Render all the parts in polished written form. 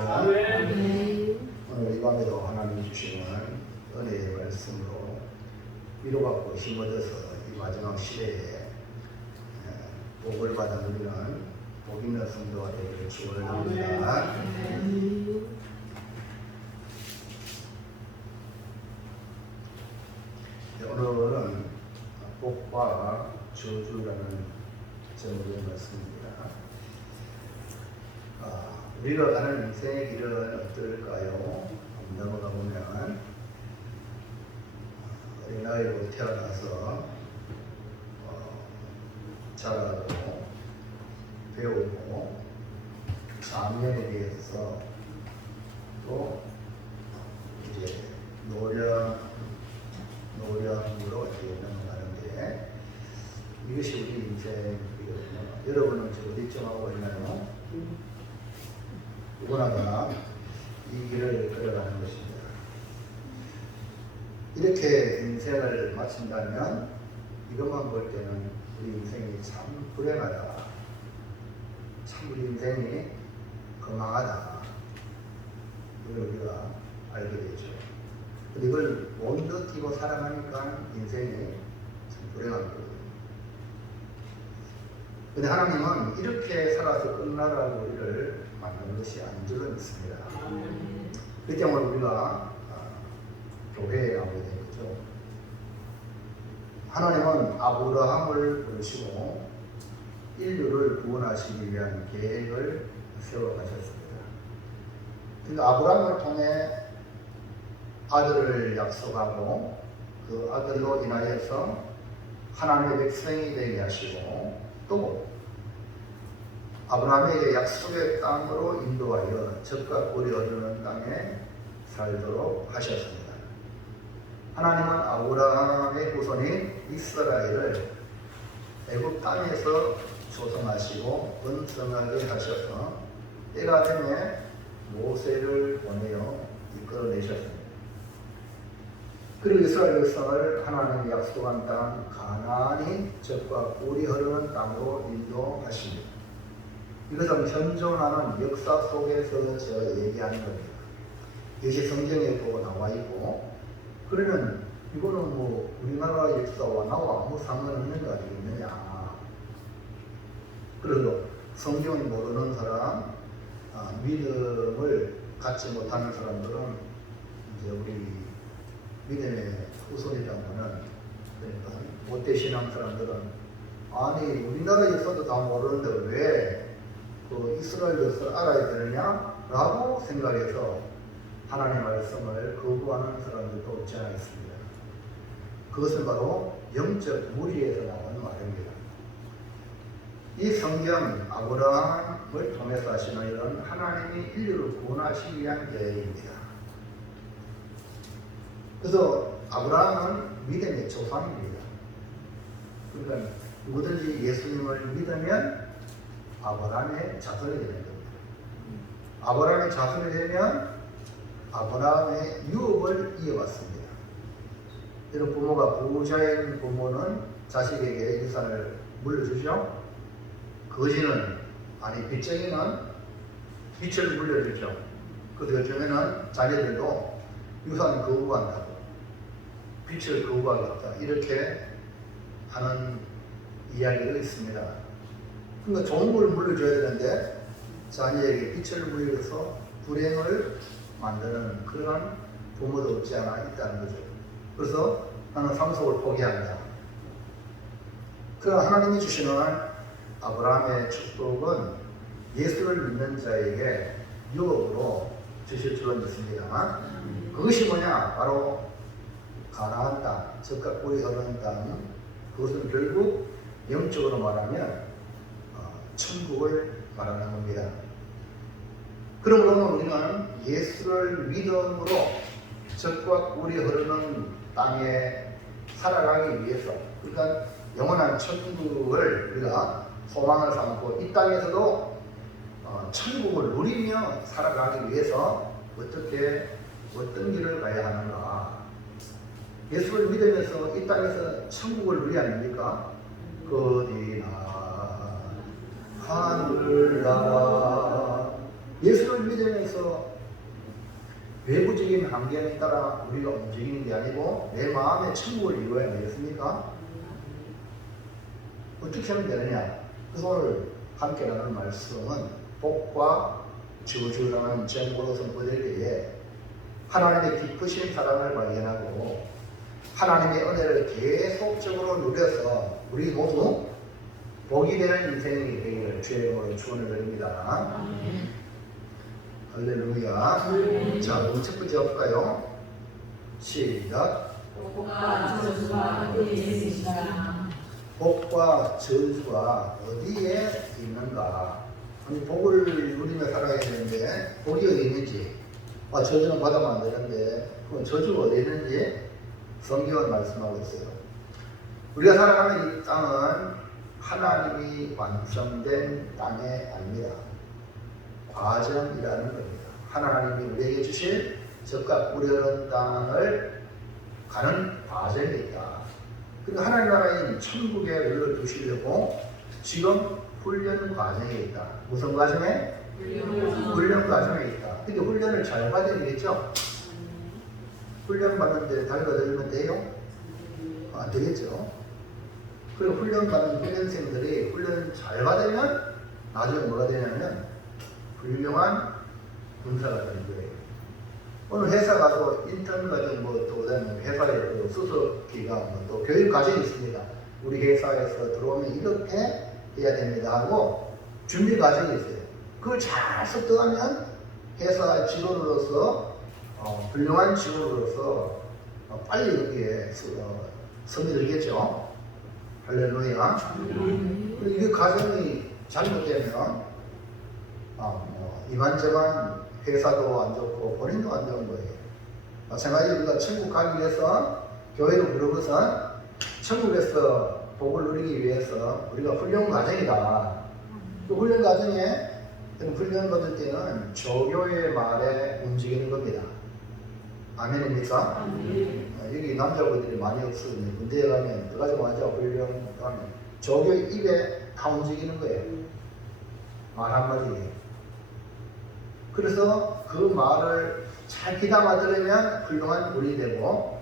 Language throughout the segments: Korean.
있습니다. 오늘 이 밤에도 하나님이 주시는 은혜의 말씀으로 위로받고 힘 얻어서 이 마지막 시대에 복을 받아 누리는 복 있는 성도가 되기를 축원드립니다. 오늘은 복과 저주라는 제목의 말씀입니다. 우리가 가는 인생의 길은 어떨까요? 넘어가 보면 어린아이로 태어나서 자라고 배우고 4학년에 대해서 또 이제 노령으로 어떻게 넘어가는데 이것이 우리 인생이거든요. 여러분은 지금 어디쯤 하고 있나요? 누구나 이 길을 걸어가는 것입니다. 이렇게 인생을 마친다면 이것만 볼 때는 우리 인생이 참 불행하다. 참 우리 인생이 거망하다. 이걸 우리가 알게 되죠. 근데 이걸 못 느끼고 살아가니까 인생이 참 불행한 거거든요. 근데 하나님은 이렇게 살아서 끝나라고 우리를 만든 것이 아닌 줄로 믿습니다. 그 때문에 우리가 교회에 나오게 된 거죠. 하나님은 아브라함을 부르시고 인류를 구원하시기 위한 계획을 세워가셨습니다. 그러니까 아브라함을 통해 아들을 약속하고 그 아들로 인하여서 하나님의 백성이 되게 하시고 또 아브라함에게 약속의 땅으로 인도하여 젖과 꿀이 흐르는 땅에 살도록 하셨습니다. 하나님은 아브라함의 후손인 이스라엘을 애굽 땅에서 조성하시고 번성하게 하셔서 때가 되면 모세를 보내어 이끌어내셨습니다. 그리고 이스라엘 백성을 하나님이 약속한 땅 가나안이 젖과 꿀이 흐르는 땅으로 인도하십니다. 이것은 현존하는 역사 속에서 제가 얘기하는 겁니다. 이것이 성경에도 나와 있고, 그러면 이거는 뭐 우리나라 역사와 나와 아무 상관없는 거 아니겠느냐. 그래도 성경을 모르는 사람, 믿음을 갖지 못하는 사람들은 이제 우리 믿음의 후손이라고는, 그러니까 못된 신앙 사람들은 아니 우리나라 역사도 다 모르는데 왜 그 이스라엘 역사를 알아야 되느냐? 라고 생각해서 하나님의 말씀을 거부하는 사람들도 없지 않아 있습니다. 그것은 바로 영적 무리에서 나오는 말입니다. 이 성경 아브라함을 통해서 하시는 이런 하나님이 인류를 구원하시기 위한 계획입니다. 그래서 아브라함은 믿음의 조상입니다. 그러니까 누구든지 예수님을 믿으면 아브라함의 자손이 되는 겁니다. 아브라함의 자손이 되면 아브라함의 유업을 이어받습니다. 이런 부모가 부자인 부모는 자식에게 유산을 물려주죠. 거지는 아니 빚쟁이는 빚을 물려주죠. 그래서 요즘에는 자녀들도 유산을 거부한다고, 빚을 거부하겠다 이렇게 하는 이야기가 있습니다. 그러니까 좋은 걸 물려줘야 되는데 자녀에게 빚을 물려서 불행을 만드는 그런 부모도 없지 않아 있다는 거죠. 그래서 나는 상속을 포기한다. 그러나 하나님이 주시는 아브라함의 축복은 예수를 믿는 자에게 유업으로 주실 줄로 믿습니다. 그것이 뭐냐? 바로 가나안 땅, 젖과 꿀이 흐르는 땅. 그것은 결국 영적으로 말하면 천국을 말하는 겁니다. 그러므로 우리는 예수를 믿음으로 젖과 꿀이 흐르는 땅에 살아가기 위해서, 그러니까 영원한 천국을 우리가 소망을 삼고 이 땅에서도 천국을 누리며 살아가기 위해서 어떤 길을 가야 하는가. 예수를 믿으면서 이 땅에서 천국을 누리야 합니까? 어디나 하늘나라 예수를 믿으면서 외부적인 환경에 따라 우리가 움직이는 게 아니고 내 마음의 천국을 이루어야 되겠습니까? 어떻게 하면 되느냐? 그래서 오늘 함께 나눌 말씀은 복과 저주라는 제목으로 선포될 때에 하나님의 깊으신 사랑을 발견하고 하나님의 은혜를 계속적으로 누려서 우리 모두 복이 되는 인생이 되기를 주의 이름으로 축원을 드립니다. 할렐루야. 자, 그럼 첫 번째 볼까요? 시작. 복과 저주가 어디에 있으시나? 복과 저주가 어디에 있는가? 아니, 복을 누리며 살아야 되는데 복이 어디 있는지, 저주는 받으면 안 되는데 그럼 저주가 어디 있는지 성경은 말씀하고 있어요. 우리가 살아가는 이 땅은 하나님이 완성된 땅이 아닙니다. 과정이라는 겁니다. 하나님이 우리에게 주실 적과 꿀이 땅을 가는 과정이 있다. 그러니까 하나님 나라인 천국에 우리를 두시려고 지금 훈련 과정에 있다. 무슨 과정에? 훈련 과정에 있다. 그러니까 훈련을 잘 받아야 되겠죠? 훈련 받는데 달려들면 돼요? 안 되겠죠? 그리고 훈련 받는 훈련생들이 훈련 잘 받으면 나중에 뭐가 되냐면 훌륭한 군사가 되는 거예요. 오늘 회사 가서 인턴 같은 또 회사에 수석기가 또 교육 과정이 있습니다. 우리 회사에서 들어오면 이렇게 해야 됩니다 하고 준비 과정이 있어요. 그걸 잘 습득하면 회사 직원으로서 훌륭한 직원으로서 빨리 여기에 선정되겠죠. 할렐루야. 이 과정이 잘못되면 이만저만 회사도 안 좋고 본인도 안 좋은 거예요. 마찬가지로 우리가 천국 가기 위해서 교회로 부르고선 천국에서 복을 누리기 위해서 우리가 훈련 과정이다. 그 훈련 과정에 훈련 받을 때는 조교의 말에 움직이는 겁니다. 아멘입니까? 여기 남자분들이 많이 없으니 군대에 가면 들어가자고 하자 훈련 하면 조교의 입에 다 움직이는 거예요. 말 한마디에. 그래서 그 말을 잘 귀담아 들으면 훌륭한 분이 되고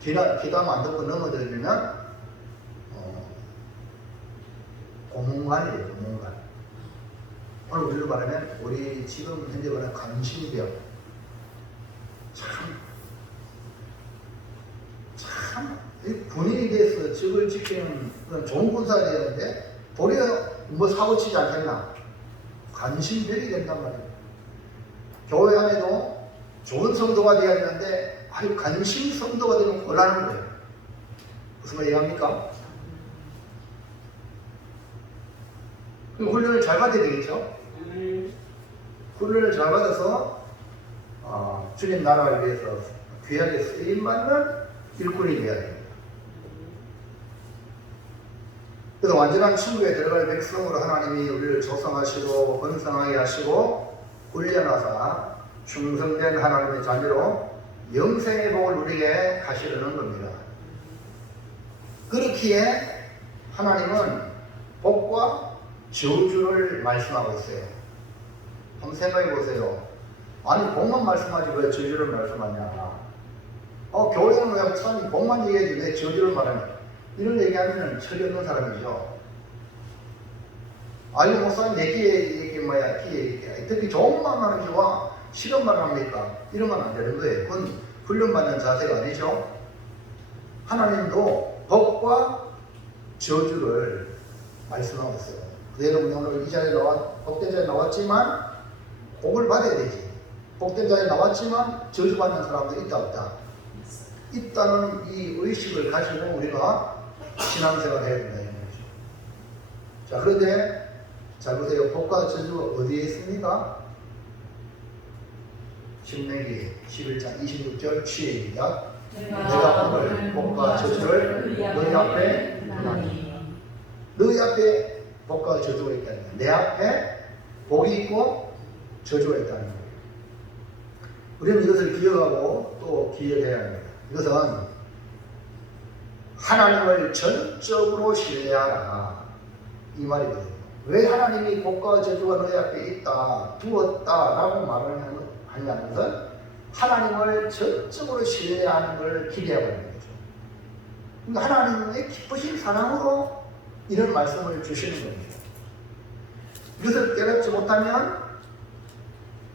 귀담아 안 듣고 넘어들면 고문관이에요. 고문관. 오늘 우리로 말하면 우리 지금 현재 말하는 강신병. 참 군인이 돼서 적을 지키는 그런 좋은 군사가 되는데 도리어 사고치지 않겠나? 관심병이 된단 말이에요. 교회 안에도 좋은 성도가 되어야 되는데 관심 성도가 되면 곤란한 거예요. 무슨 말 이해합니까? 훈련을 잘 받아야 되겠죠? 훈련을 잘 받아서 주님 나라를 위해서 귀하게 쓰임받는 일꾼이 되어야 됩니다. 그래서 완전한 천국에 들어갈 백성으로 하나님이 우리를 조성하시고 번성하게 하시고 훈련하사 충성된 하나님의 자녀로 영생의 복을 누리게 하시려는 겁니다. 그렇기에 하나님은 복과 저주를 말씀하고 있어요. 한번 생각해 보세요. 아니 복만 말씀하지 왜 저주를 말씀하냐? 교회는 왜 참 복만 얘기하지 왜 저주를 말하냐? 이런 얘기하면 철이 없는 사람이죠. 아니 목사님 내게 기회 특히 좋은 말만 하지 와 싫은 말 합니까? 이러면 안 되는 거예요. 그건 훈련받는 자세가 아니죠. 하나님도 복과 저주를 말씀하고 있어요. 여러분 오늘 이 자리에 복된 자리에 나왔지만 복을 받아야 되지. 복된 자리에 나왔지만 저주받는 사람도 있다 없다. 있다는 이 의식을 가지고 우리가 신앙생활을 해야 된다. 자, 그런데 잘 보세요. 복과 저주가 어디에 있습니까? 신명기 11장 26절 시작. 내가 오늘 복과 저주를 너희 앞에 두나니. 너희 앞에 복과 저주가 있다는 거예요. 내 앞에 복이 있고 저주가 있다는 거예요. 우리는 이것을 기억하고 또 기억해야 합니다. 이것은 하나님을 전적으로 신뢰하라 이 말이거든요. 왜 하나님이 복과 저주가 너희 앞에 있다, 두었다라고 말을 하냐는 것은 하나님을 전적으로 신뢰하는 걸 기대하고 있는 거죠. 그러니까 하나님의 기쁘신 사랑으로 이런 말씀을 주시는 겁니다. 이것을 깨닫지 못하면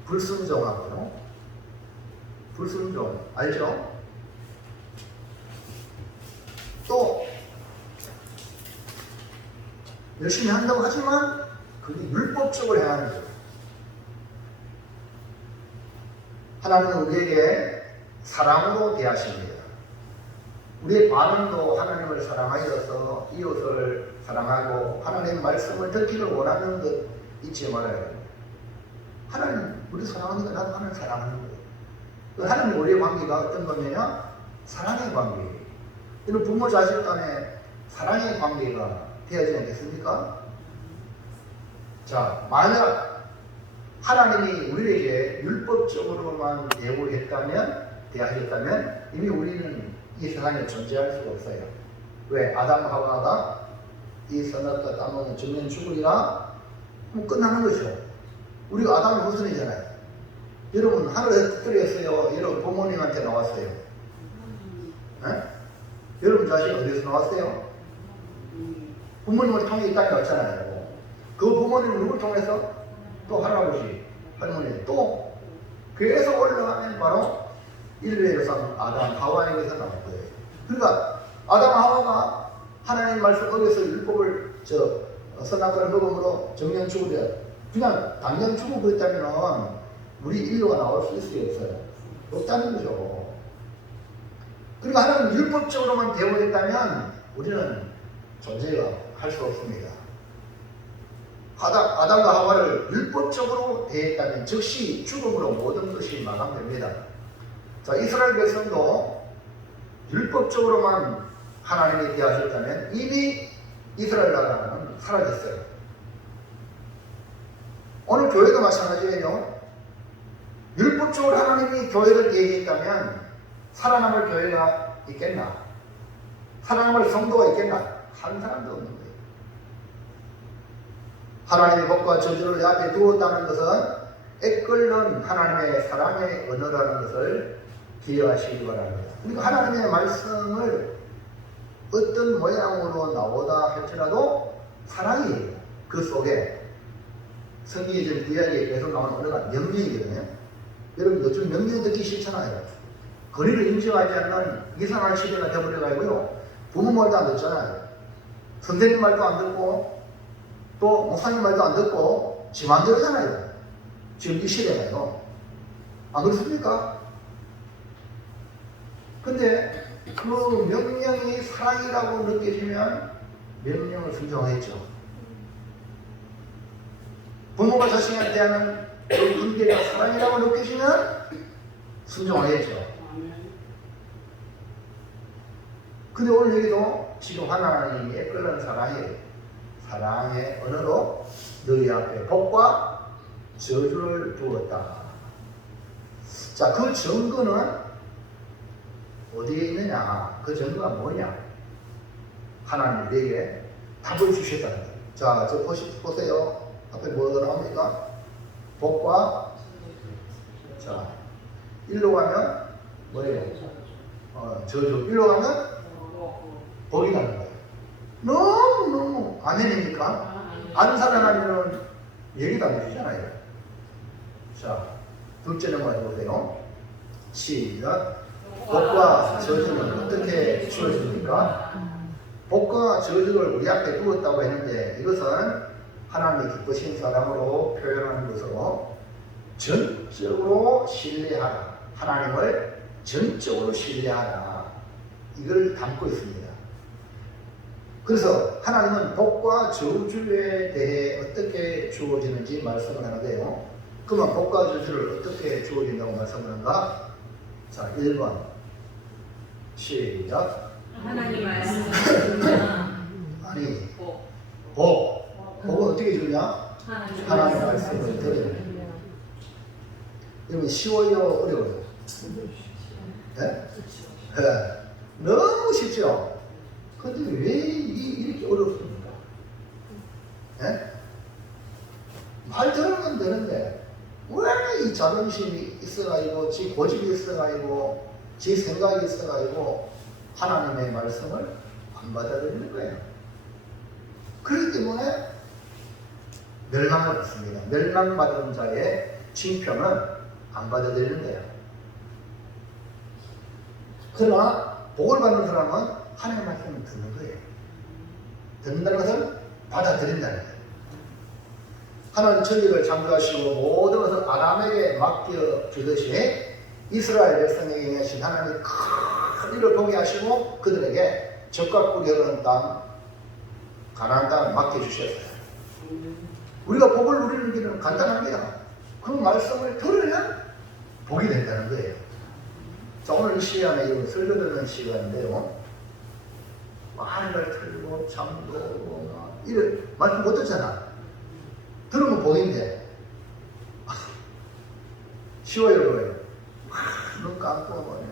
불순종하고요. 불순종 알죠? 또 열심히 한다고 하지만 그게 율법적으로 해야 하는 거예요. 하나님은 우리에게 사랑으로 대하십니다. 우리의 반응도 하나님을 사랑하여서 이웃을 사랑하고 하나님의 말씀을 듣기를 원하는 것 잊지 말아야 합니다. 하나님 우리 사랑하니까 나도 하나님 사랑하는 거예요. 하나님 우리의 관계가 어떤 거냐면 사랑의 관계예요. 이런 부모 자식 간에 사랑의 관계가 되어야지 않겠습니까? 자, 만약 하나님이 우리에게 율법적으로만 대하셨다면 이미 우리는 이 세상에 존재할 수가 없어요. 왜? 아담 하와가 이 선악과 따먹으면 정령 죽으리라 그럼 끝나는 거죠. 우리가 아담의 후손이잖아요. 여러분 하늘에서 터뜨렸어요. 여러분 부모님한테 나왔어요. 에? 여러분 자식 어디서 나왔어요? 부모님을 통해 이 땅에 왔잖아요. 그 부모님은 누굴 통해서? 또 할아버지, 할머니, 또 계속 올라가면 바로 인류의 조상 아담, 하와에게서 나올 거예요. 그러니까 아담, 하와가 하나님 말씀 어겨서 율법을 선악과를 먹음으로 정령 죽으려 그냥 당장 죽고 그랬다면 우리 인류가 나올 수 있어요, 없어요? 없다는 거죠. 그러니까 하나님 율법적으로만 되어졌다면 우리는 존재가 할 수 없습니다. 아담과 하와를 율법적으로 대했다면 즉시 죽음으로 모든 것이 마감됩니다. 자, 이스라엘 백성도 율법적으로만 하나님이 대하셨다면 이미 이스라엘 나라는 사라졌어요. 오늘 교회도 마찬가지예요. 율법적으로 하나님이 교회를 대했다면 살아남을 교회가 있겠나? 살아남을 성도가 있겠나? 한 사람도 없는 거예요. 하나님의 복과 저주를 내 앞에 두었다는 것은 애끓는 하나님의 사랑의 언어라는 것을 기억하시기 바랍니다. 그러니까 하나님의 말씀을 어떤 모양으로 나오다 할지라도 사랑이에요. 그 속에 성경에 지금 구약에 계속 나오는 언어가 명령이거든요. 여러분 요즘 명령 듣기 싫잖아요. 거리를 인정하지 않는 이상한 시대가 되어버려가지고요. 부모 말도 안 듣잖아요. 선생님 말도 안 듣고 또 목사님 말도 안 듣고 지 맘대로잖아요. 지금 이 시대가요. 안 그렇습니까? 근데 그 명령이 사랑이라고 느껴지면 명령을 순종했죠. 부모가 자식한테 하는 그 관계가 사랑이라고 느껴지면 순종을 했죠. 근데 오늘 여기도 지금 하나님이 애끓는 사랑의 언어로 너희 앞에 복과 저주를 두었다. 자, 그 증거는 어디에 있느냐? 그 증거가 뭐냐? 하나님이 내게 답을 주셨다는 거예요. 자, 저 보세요. 앞에 뭐가 나옵니까? 복과 자, 일로 가면 뭐예요? 저주. 일로 가면 복이 나는 거예요. 너무 아멘입니까? 안 살아나면 얘기도 안 해주잖아요. 자, 둘째 넘어가 보세요. 시작. 복과 저주는 어떻게 주어집니까? 복과 저주를 우리 앞에 두었다고 했는데 이것은 하나님의 기쁘신 사랑으로 표현하는 것으로 전적으로 신뢰하라. 하나님을 전적으로 신뢰하라. 이걸 담고 있습니다. 그래서 하나님은 복과 저주에 대해 어떻게 주어지는지 말씀을 하는데요. 그러면 복과 저주를 어떻게 주어진다고 말씀을 하는가? 자, 1번 시작. 하나님 말씀을 아니, 복은 어떻게 주냐? 하나님 말씀을 들으면. 여러분 쉬워요? 어려워요? 네? 네. 너무 쉽죠? 근데 왜 이렇게 어렵습니까? 네? 말 들으면 되는데 왜 이 자존심이 있어가지고 지 고집이 있어가지고 지 생각이 있어가지고 하나님의 말씀을 안 받아들이는 거예요. 그렇기 때문에 멸망을 받습니다. 멸망받은 자의 징표는 안 받아들이는 거예요. 그러나 복을 받는 사람은 하나님의 말씀을 듣는 거예요. 듣는다는 것은 받아들인다는 거예요. 하나님 천지를 창조하시고 모든 것을 아담에게 맡겨주듯이 이스라엘 백성에게 행하신 하나님이 큰 일을 보게 하시고 그들에게 적과 꿀이 흐르는 땅, 가나안 땅을 맡겨주셨어요. 우리가 복을 누리는 길은 간단합니다. 그 말씀을 들으면 복이 된다는 거예요. 자, 오늘 이 시간에 이런 설교 듣는 시간인데요. 말을 틀고 잠도 오고 이래 말씀 못 듣잖아. 들으면 복인데 쉬워요. 그래요. 눈 감고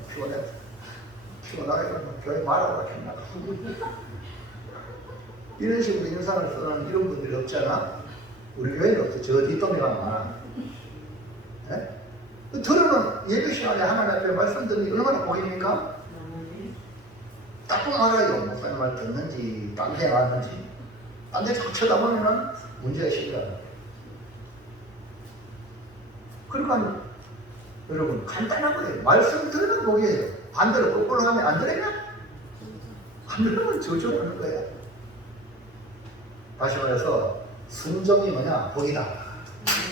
피곤하게 교회 말하고 했나 이런 식으로 인상을 쓰는 이런 분들이 없잖아. 우리 교회는 없어. 저 뒷동네가 많아. 네? 들으면 예배 시간에 하나님 앞에 말씀 듣는 게 얼마나 복입니까? 딱 알아요. 목사님 말 듣는지 딴 데 왔는지. 딴 데 자꾸 쳐다보면 문제가 생겨요. 그러니까 여러분 간단한 거예요. 말씀 들으면 복이에요. 반대로 거꾸로 하면 안 들으면? 안 들으면 저주하는 거예요. 다시 말해서 순종이 뭐냐? 복이다.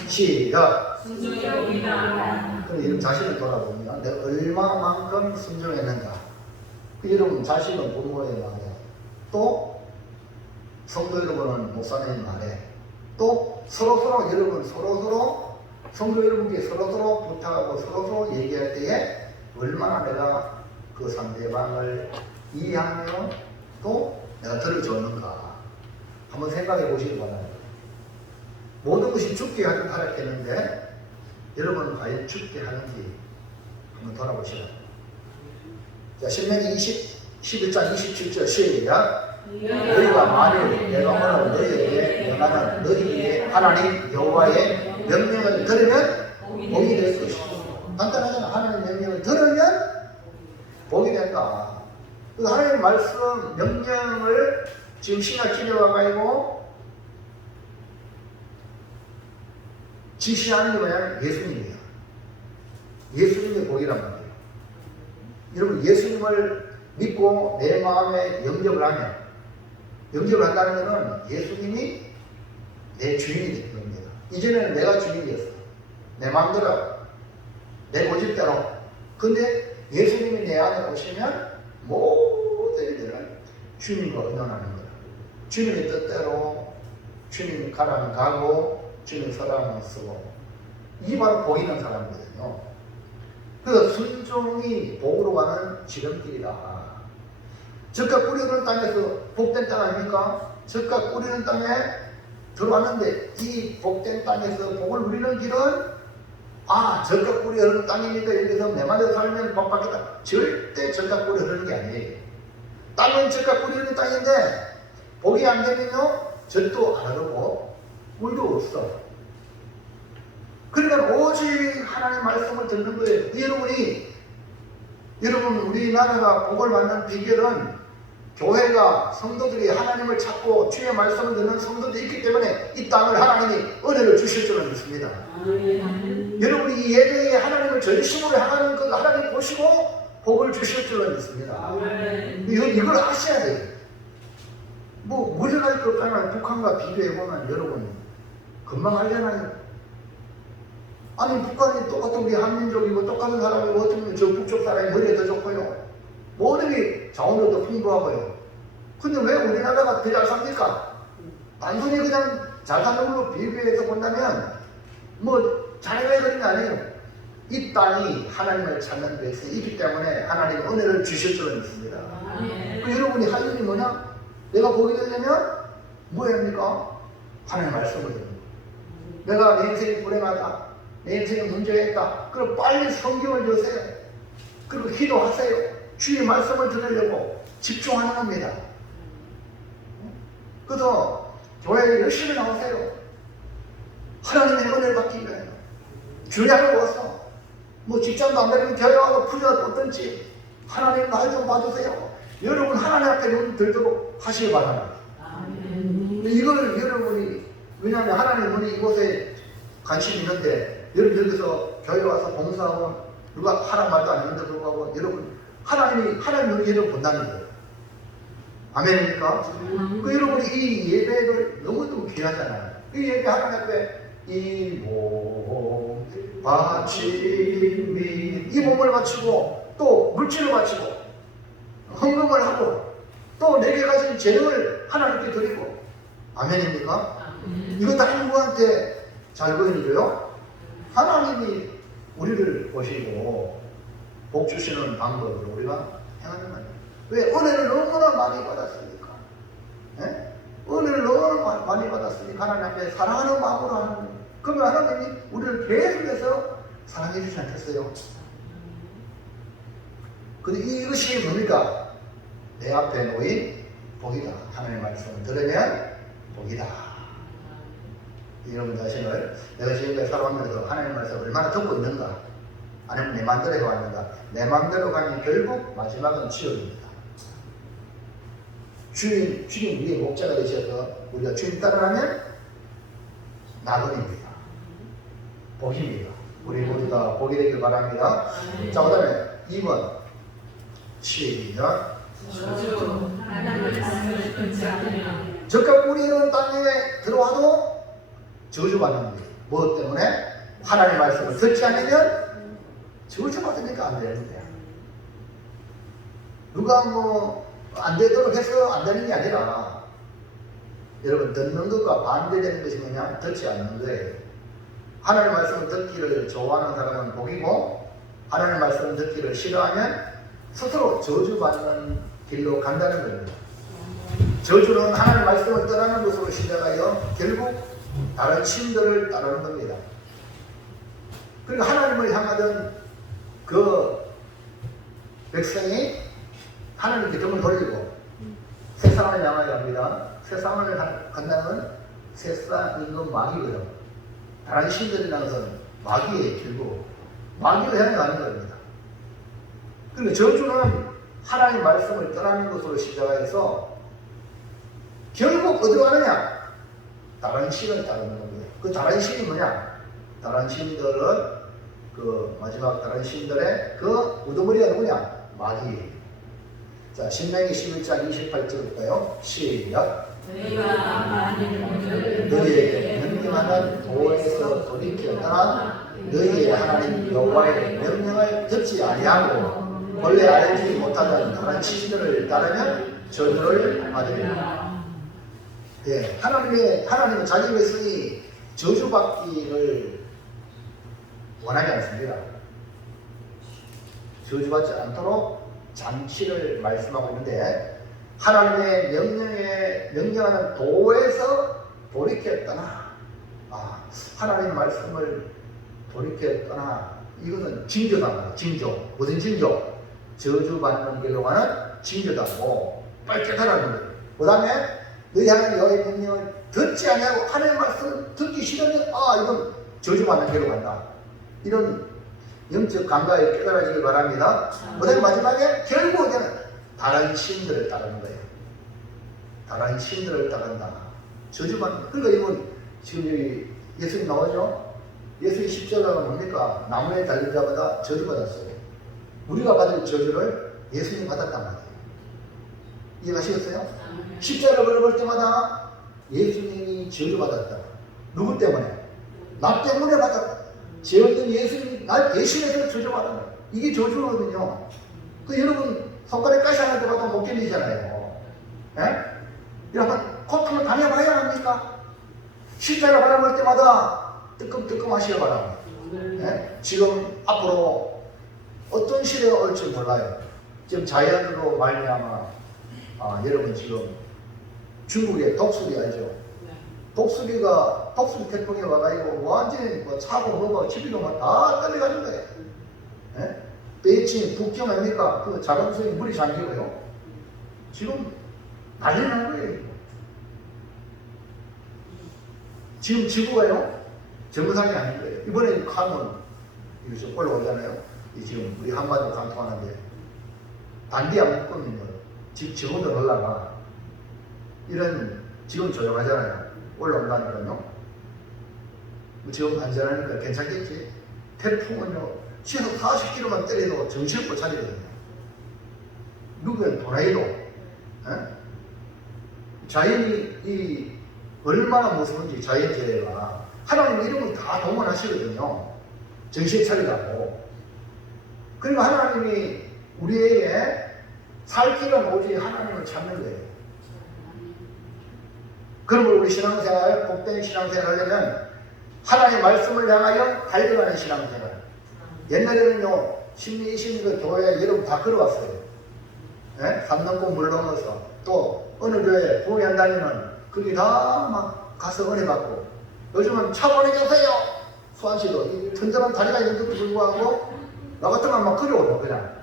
시작. 순종이 복이다. 그럼 여러분 자신을 돌아보면 내가 얼마만큼 순종했는가? 그 여러분 자신은 부모의 말에 또 성도 여러분은 목사님 말에 또 서로서로 여러분 서로서로 성도 여러분께 서로서로 부탁하고 서로서로 얘기할 때에 얼마나 내가 그 상대방을 이해하며 또 내가 들어줬는가 한번 생각해 보시기 바랍니다. 모든 것이 죽게 하든 타락했는데 여러분은 과연 죽게 하는지 한번 돌아보시라. 자, 신명기 11장 27절 시작. 너희가 만일 내가 오늘 너희에게 명하는 너희의 하나님 여호와의 명령을 들으면 복이 될 것이고 간단하잖아. 하나님 명령을 들으면 복이 된다. 그 하나님 말씀 명령을 지금 신약 지내와가지고 지시하는 게 뭐냐면 예수님이에요. 예수님의 복이란 말이에요. 여러분 예수님을 믿고 내 마음에 영접을 하면 영접을 한다는 것은 예수님이 내 주인이 되는 겁니다. 이전에는 내가 주인이었어. 내 마음대로 내 고집대로. 근데 예수님이 내 안에 오시면 모든 일들을 주님과 의논하는 거야. 주님의 뜻대로 주님이 가라면 가고 주님이 서라면 쓰고 이게 바로 복있는 사람이거든요. 그래서 순종이 복으로 가는 지름길이다. 젖과 꿀이 흐르는 땅에서 복된 땅 아닙니까? 젖과 꿀이 흐르는 땅에 들어왔는데 이 복된 땅에서 복을 누리는 길은 젖과 꿀이 흐르는 땅이니까 여기서 내 말대로 살면 복 받겠다. 절대 젖과 꿀이 흐르는 게 아니에요. 땅은 젖과 꿀이 흐르는 땅인데 복이 안 되면요 젖도 안 흐르고 꿀도 없어. 그러니까 오직 하나님의 말씀을 듣는 거예요. 여러분 우리나라가 복을 받는 비결은 교회가 성도들이 하나님을 찾고 주의 말씀을 듣는 성도들이 있기 때문에 이 땅을 하나님이 은혜를 주실 줄은 믿습니다. 여러분이 이 예배에 하나님을 전심으로 향하는 그 하나님 보시고 복을 주실 줄은 믿습니다. 이걸 아셔야 돼요. 뭐 무리할 것 없잖아요. 북한과 비교해보면 여러분 금방 알잖아요. 아니 북한이 똑같은 우리 한민족이고 똑같은 사람이고 어쩌면 저 북쪽 사람이 머리에 더 좋고요. 모든 게 자원도 더 풍부하고요. 근데 왜 우리나라가 더 잘 삽니까? 단순히 그냥 잘 사는 걸로 비교해서 본다면 뭐 잘해야 되는 게 아니에요. 이 땅이 하나님을 찾는 백성이 있기 때문에 하나님 은혜를 주실 줄은 믿습니다. 여러분이 할 일이 뭐냐? 내가 복이 되려면 뭐 해야 합니까? 하나님 말씀을 듣는 거예요. 내가 내 인생이 불행하다. 내 인생에 문제가 있다. 그럼 빨리 성경을 여세요. 그리고 기도하세요. 주의 말씀을 들으려고 집중하는 겁니다. 그래서 교회에 열심히 나오세요. 하나님의 은혜를 받기 위하여 교회하러 와서 뭐 직장도 안 다니면 교회 와서 풀려 뻗든지 하나님 날 좀 봐주세요. 여러분 하나님 앞에 눈 들도록 하시기 바랍니다. 이걸 여러분이 왜냐하면 하나님 눈이 이곳에 관심이 있는데 여러분 여기서 교회 와서 봉사하고 누가 하라는 말도 안 했는데 불구하고 여러분 하나님 눈이 여러분 본다는 거예요. 아멘입니까? 그 여러분이 이 예배를 너무너무 귀하잖아요. 이 예배 하나님 앞에 이 몸 바치니 이 몸을 바치고 또 물질을 바치고 헌금을 하고 또 내게 가진 재능을 하나님께 드리고 아멘입니까? 이거 다 누구한테 잘 보이는데요? 하나님이 우리를 보시고 복 주시는 방법으로 우리가 행하는 거예요. 왜? 은혜를 너무나 많이 받았으니까. 예? 은혜를 너무나 많이 받았으니까 하나님 앞에 사랑하는 마음으로 하는 거예요. 그러면 하나님이 우리를 계속해서 사랑해 주지 않겠어요? 근데 이것이 뭡니까? 내 앞에 놓인 복이다. 하나님의 말씀을 들으면 복이다. 여러분 자신을 내가 지금까지 살아오면서 하나님의 말씀을 얼마나 듣고 있는가? 아니면 내 맘대로 해왔는가? 내 맘대로 가면 결국 마지막은 지옥입니다. 주님 우리의 목자가 되셔서 우리가 주님 따라가면 낙원입니다. 복입니다. 우리 모두 다 복이 되길 바랍니다. 자, 그 다음에 2번 시작. 적각 우리는 땅에 들어와도 저주받는 거예요. 무엇 때문에? 하나님의 말씀을 듣지 않으면 저주받으니까 안 되는 거야. 누가 뭐 안 되도록 해서 안 되는 게 아니라 여러분 듣는 것과 반대되는 것이 그냥 듣지 않는 거예요. 하나님의 말씀을 듣기를 좋아하는 사람은 복이고 하나님의 말씀을 듣기를 싫어하면 스스로 저주받는 길로 간다는 겁니다. 저주는 하나님의 말씀을 떠나는 것으로 시작하여 결국 다른 신들을 따르는 겁니다. 그러니까 하나님을 향하던 그 백성이 하나님께 등을 돌리고 세상을 향하여 갑니다. 세상을 간다는 세상 임금 마귀거든. 다른 신들이라는 것은 마귀의 길고 마귀를 향해 가는 겁니다. 그러니까 저주는 하나님의 말씀을 떠나는 것으로 시작해서 결국 어디로 가느냐? 다른 신을 따르는 겁니다. 그 다른 신이 뭐냐? 다른 신들은 그 마지막 다른 신들의 그 우두머리가 누구냐? 마귀. 자, 신명기 11장 28절 볼까요? 시작. 너희에게 명령하는 도에서 돌이켜 떠나 너희의 하나님 여호와의 명령을 듣지 아니하고 본래 알지 못하던 다른 신들을 따르면 저주를 받으리라. 예, 하나님은 자기 백성이 저주받기를 원하지 않습니다. 저주받지 않도록 장치를 말씀하고 있는데 하나님의 명령하는 도에서 돌이켜 떠나. 하나님 말씀을 돌이켜 떠나. 이것은 징조다. 징조. 무슨 징조? 저주받는 길로 가는 징조다고 빨리 깨달아는 거예요. 그 다음에 너희 하나님 여호와의 명령을 듣지 아니하고 하나님의 말씀을 듣기 싫으면 이건 저주받는 길로 간다. 이런 영적 감각에 깨달아지길 바랍니다. 그 다음에 마지막에 결국에는 다른 신들을 따르는 거예요. 다른 신들을 따른다. 저주받는. 그러니까 이건 지금 여기 예수님 나오죠? 예수의 십자가가 뭡니까? 나무에 달린 자마다 저주받았어요. 우리가 받을 저주를 예수님이 받았단 말이에요. 이해가시겠어요? 십자가를 걸어볼 때마다 예수님이 저주받았다. 누구 때문에? 나 때문에 받았다. 죄 없는 예수님이 날 대신해서 저주받았다. 이게 저주거든요. 그 여러분 손가락 가시 하나 들어가도 못 견디잖아요. 예? 여러분 고통을 당해봐야 합니까? 십자가 바라볼 때마다 뜨끔뜨끔 하시길 바랍니다. 예? 지금 앞으로 어떤 시대가 올 줄 몰라요. 지금 자연으로 말미암아 여러분 지금 중국의 독수리 알죠? 독수리 태풍이 와가지고 완전히 차고 뭐고 집이도 다 떨려가는 거예요. 예? 베이징 북경 아닙니까? 그 작은 수에 물이 잠기고요. 지금 난리 나는 거예요. 지금 지구가요 정상이 아닌 거예요. 이번에 가면 이거 좀 올라오잖아요. 이 지금 우리 한반도 관통하는데 단디 안 묶으면요 집 지금도 놀라가 이런 지금 조용하잖아요. 올라온다니까요. 지금 안전하니까 괜찮겠지. 태풍은요 시속 40km만 때려도 정신없고 차리거든요. 누구는 도라이도 자연이 이 얼마나 무서운지 자연재해가 하나님 이름을 다 동원하시거든요. 정신 차리라고. 그리고 하나님이 우리에게 살 길은 오직 하나님을 찾는 거예요. 그러면 우리 신앙생활, 복된 신앙생활 하려면 하나님의 말씀을 향하여 달려가는 신앙생활. 옛날에는요, 심리, 20년 교회 여러분 다 걸어왔어요. 산 넘고 물 넘어서 또 어느 교회 부흥회 다니면 거기 다 막 가서 은혜 받고 요즘은 차 보내주세요. 수환씨도 이 튼튼한 다리가 있는데도 불구하고 나 같으면 막 걸어오고 그냥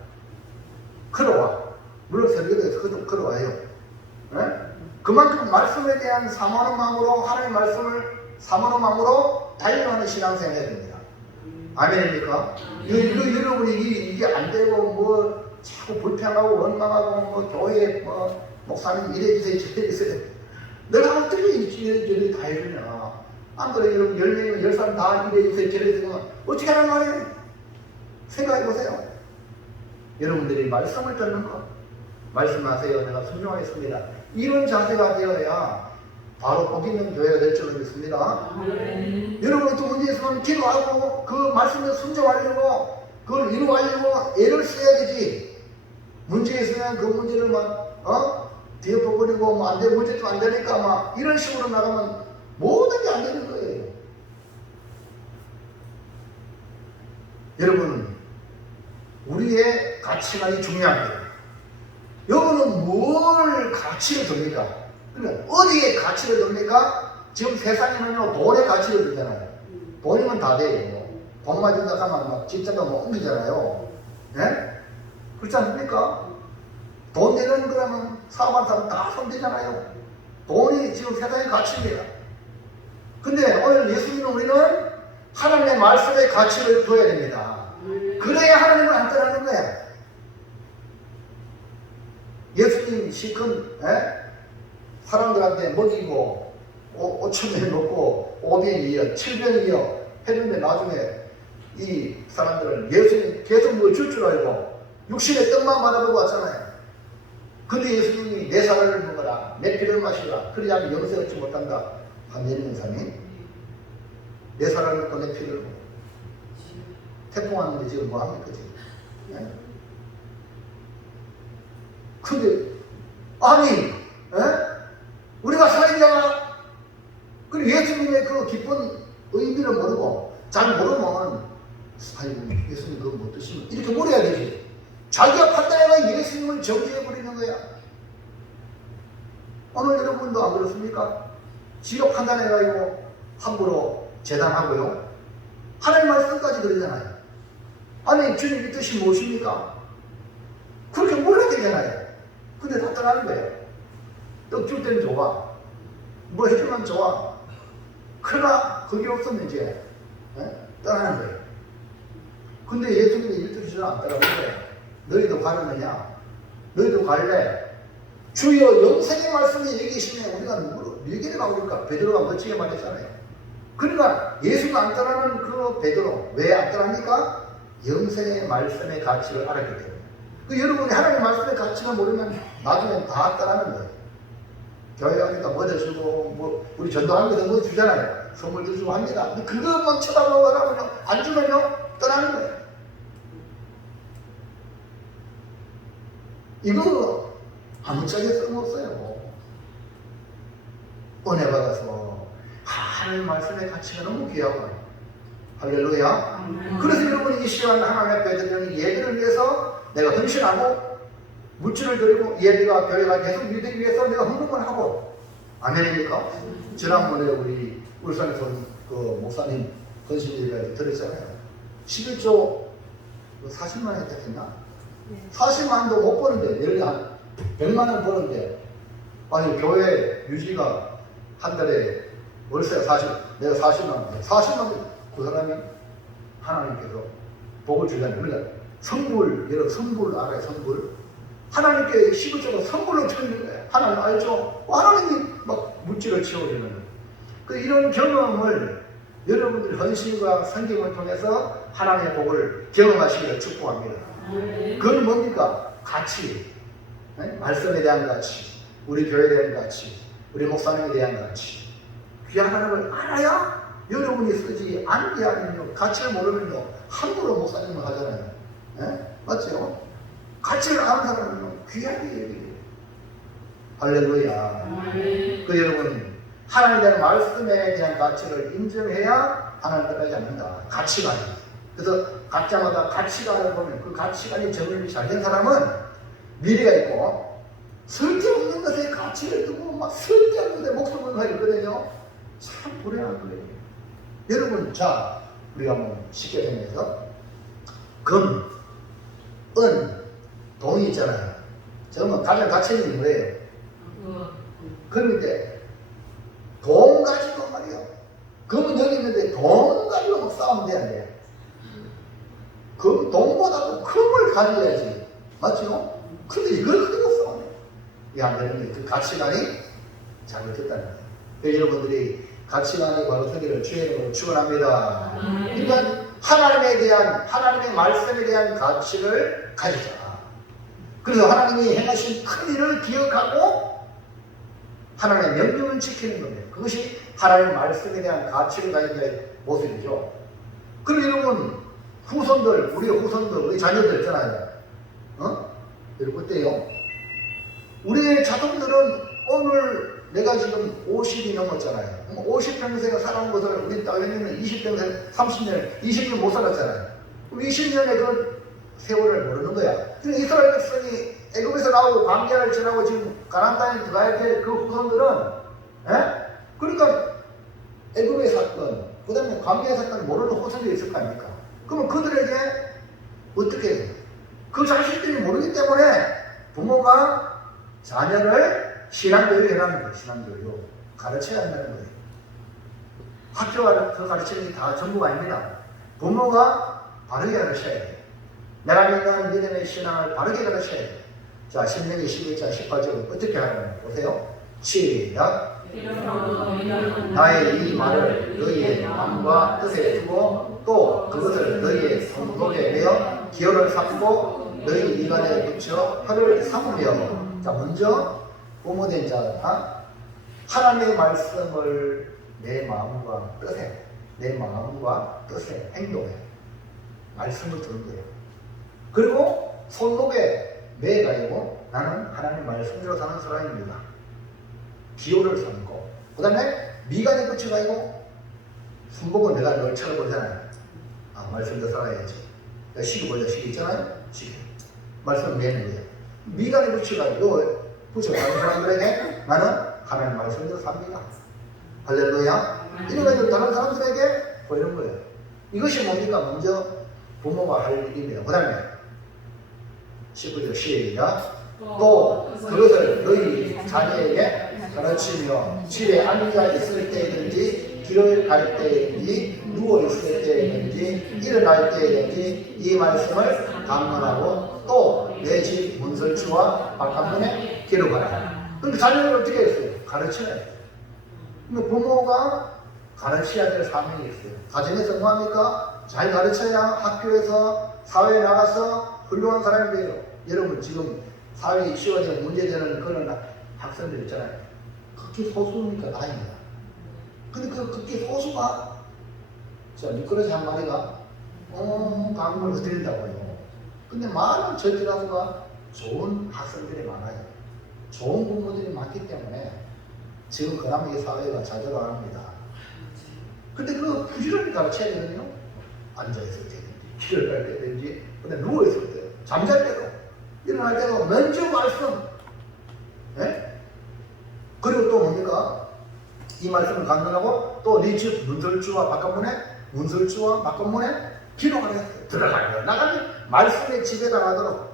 걸어와. 물론 설교도에서 걸어와요. 그만큼 말씀에 대한 사모하는 마음으로 하나님의 말씀을 사모하는 마음으로 달려가는 신앙생활 해야 됩니다. 아멘입니까? 여러분이 이게 안 되고 뭐 자꾸 불평하고 원망하고 뭐 교회 뭐 목사님 이래주세요 저래주세요 내가 어떻게 이래저래 다 해주냐. 안 그래 여러분 10명이면 10사람 다 이래주세요 저래주세요 어떻게 하는 말이에요? 생각해보세요. 여러분들이 말씀을 듣는 거 말씀하세요. 내가 순종하겠습니다. 이런 자세가 되어야 바로 복 있는 교회가 될 줄로 믿습니다. 여러분 또 문제 있으면 기도하고 그 말씀에 순종하려고 그걸 이루어가려고 애를 써야 되지. 문제 있으면 그 문제를 막 뒤에 버리고 뭐 안 돼, 문제 좀 안 되니까 막 이런 식으로 나가면 모든 게 안 되는 거예요. 여러분 우리의 가치관이 중요한 거예요. 여러분은 뭘 가치를 둡니까? 그러니까 어디에 가치를 둡니까? 지금 세상에는요 돈에 가치를 두잖아요. 돈이면 다 돼요. 돈만 준다 하면 막 집자가 뭐 옮기잖아요. 네? 그렇지 않습니까? 돈 내는 거라면 사업하는 사람 다 손대잖아요. 돈이 지금 세상의 가치입니다. 근데 오늘 예수님은 우리는 하나님의 말씀의 가치를 둬야 됩니다. 그래야 하나님을 안 떠나는 거야. 예수님 시큰 사람들한테 먹이고 5,000명 먹고 500이요 700이요 했는데 나중에 이 사람들은 예수님 계속 뭐 줄 줄 알고 육신의 떡만 바라보고 왔잖아요. 근데 예수님이 내 살을 먹어라 내 피를 마시라 그래야 하면 영생을 얻지 못한다. 한예림 목사님 내 살을 먹고 내 피를 먹어. 태풍 왔는데 지금 뭐 합니까 지금? 근데 아니 우리가 살인자가 그리고 예수님의 그 깊은 의미를 모르고 잘 모르면 아이고 예수님 그거 못 드시면 이렇게 물어야 되지. 자기가 판단해가 예수님을 정죄해버리는 거야. 오늘 여러분도 안 그렇습니까? 지가 판단해가지고 함부로 재단하고요. 하나님 말씀까지 그러잖아요. 아니 주님 이 뜻이 무엇입니까? 그렇게 몰라야 되잖아요. 근데 다 떠나는 거예요. 떡 줄 때는 좋아. 뭐 해주면 좋아. 그러나 그게 없으면 이제 떠나는 거예요. 근데 예수님이 이 뜻이 안 따라오는데 너희도 가느냐? 너희도 갈래? 주여 영생의 말씀이 여기 계시면 우리가 누구로 밀기를 가볼까? 베드로가 멋지게 말했잖아요. 그러니까 예수가 안 떠나는 그 베드로 왜 안 떠납니까? 영생의 말씀의 가치를 알았기 때문에. 그 여러분이 하나님의 말씀의 가치가 모르면 나중에 다 떠나는 거예요. 교회 가니까 뭐 주고 뭐 우리 전도하는 거도 뭐 주잖아요. 선물도 주고 합니다. 근데 그것만 쳐다보고 가라면요 안 주면요 떠나는 거예요. 이거 아무짝에 쓸모없어요. 은혜 받아서 하나님의 말씀의 가치가 너무 귀하고 할렐루야. 그래서 여러분이 이 시간 하나님 앞에 드리는 예배를 위해서 내가 헌신하고 물질을 드리고 예배가 교회가 계속 유지되기 위해서 내가 헌금을 하고 아멘입니까? 지난번에 우리 울산에서 그 목사님 헌신 예배를 드렸잖아요. 11조 40만 원 했나? 40만도 못 버는데 예를 들어 한 100만 원 버는데 아니 교회 유지가 한 달에 월세 40, 내가 40만 원, 40만 원, 그 사람이 하나님께서 복을 주잖아요. 그러니까 성불, 여러분 성불 알아요? 성불. 하나님께 11조가 성불로 쳐주는 거예요. 하나님 알죠? 하나님이 막 물질을 채워주는 그 이런 경험을 여러분들 헌신과 성경을 통해서 하나님의 복을 경험하시기를 축복합니다. 그건 뭡니까? 가치. 네? 말씀에 대한 가치, 우리 교회에 대한 가치, 우리 목사님에 대한 가치. 귀한 하나님을 알아야 여러분이 쓰지 않게 하면요, 가치를 모르면요 함부로 목사님을 하잖아요. 네? 맞죠? 가치를 아는 사람은 귀하게 여기요. 할렐루야. 그 여러분 하나님에 대한 말씀에 대한 가치를 인정해야 하나님 끝나지 않는다. 가치관이. 그래서 각자마다 가치관을 보면 그 가치관이 정립이 잘 된 사람은 미래가 있고 쓸데없는 것에 가치를 두고 막 쓸데없는 데 목숨을 걸거든요. 참 불행한 거예요. 여러분, 자, 우리가 한번 쉽게 생각해서 금, 은, 동이 있잖아요. 저는 가장 가치 있는 게 뭐예요? 금인데 돈 가지고 말이요. 금은 여기 있는데 돈 가지고 막 싸우면 돼, 안 돼? 돈보다도 금을 가져야지. 맞죠? 근데 이걸 가지고 싸우네. 이게 안 되는 게 그 가치관이 잘못됐다는 거예요. 그래서 여러분들이 가치관이 바로 서기를 주의 이름으로 축원합니다. 그러니까 하나님에 대한, 하나님의 말씀에 대한 가치를 가지자. 그래서 하나님이 행하신 큰 일을 기억하고 하나님의 명령을 지키는 겁니다. 그것이 하나님의 말씀에 대한 가치를 가진 자의 모습이죠. 그리고 여러분, 후손들, 우리 후손들, 우리 자녀들 있잖아요. 여러분 어때요? 우리의 자손들은 오늘 내가 지금 50이 넘었잖아요. 50평생 살아온 것을 우리 딸내미는 20평생, 30년, 20년 못 살았잖아요. 그럼 20년의 그 세월을 모르는 거야. 근데 이스라엘 백성이 애굽에서 나오고 광야를 지나고 지금 가나안 땅에 들어가야 될 그 후손들은, 그러니까 애굽의 사건, 그 다음에 광야의 사건을 모르는 후손들이 있을 거 아닙니까? 그러면 그들에게 어떻게 해요? 그 자식들이 모르기 때문에 부모가 자녀를 신앙교육을 해라는 거예요. 신앙교육. 가르쳐야 한다는 거예요. 학교가 그 가르치는 게 다 전부가 아닙니다. 부모가 바르게 가르쳐야 돼요. 내가 믿는 믿음의 신앙을 바르게 가르쳐야 돼요. 자, 신명기 11장 18절 어떻게 하냐면 보세요. 시작. 나의 이 말을 너희의 마음과 뜻에 두고 또 그것을 너희의 손목에 매어 기호를 삼고 너희 입안에 붙여 혀를 삼으며. 자, 먼저 부모된 자가 하나님의 말씀을 내 마음과 뜻에 행동해 말씀을 듣는 거예요. 그리고 손목에 매가지고 나는 하나님 말씀대로 사는 사람입니다. 기호를 삼고 그 다음에 미간에 붙여가지고 손목은 내가 널 쳐다보잖아요. 말씀대로 살아야지. 시계 보자. 시계 있잖아요. 시계 말씀 매는 거예요. 미간에 붙여가지고 붙여가는 사람들에게 나는 하나님 말씀대로 삽니다. 할렐루야. 이래가지고 다른 사람들에게 보이는 거예요. 이것이 뭡니까? 먼저 부모가 할 일이며 그 다음에 19절 시작. 또 그것을 너희 자녀에게 가르치며 집에 앉아 있을 때든지 길을 갈 때든지 누워 있을 때든지 일어날 때든지 이 말씀을 강론하고 또 내 집 문설주와 바깥문에 기록하라. 그럼 자녀를 어떻게 했어요? 가르쳐야 돼요. 그러니까 부모가 가르쳐야 될 사명이 있어요. 가정에서 뭐합니까? 잘 가르쳐야 학교에서 사회에 나가서 훌륭한 사람이 돼요. 여러분 지금 사회에 쉬워져 문제되는 그런 학생들 있잖아요. 극히 소수니까 다행이다. 근데 그 극히 소수가 미끄러지 한 마리가 강물을 흐트린다고 해요. 근데 많은 저지라서가 좋은 학생들이 많아요. 좋은 부모들이 많기 때문에 지금 그나마 이 사회가 잘 돌아갑니다. 근데 그 부지런히 가르쳐야 되거든요. 앉아있을 때든지 길을 갈 때든지 근데 누워있을 때 잠잘 때도 일어날 때도 먼저 말씀. 그리고 또 뭡니까? 이 말씀을 강론하고 또 네 집 문설주와 바깥문에 기록을 했어요. 들어가면 나가면 말씀의 집에 나가도록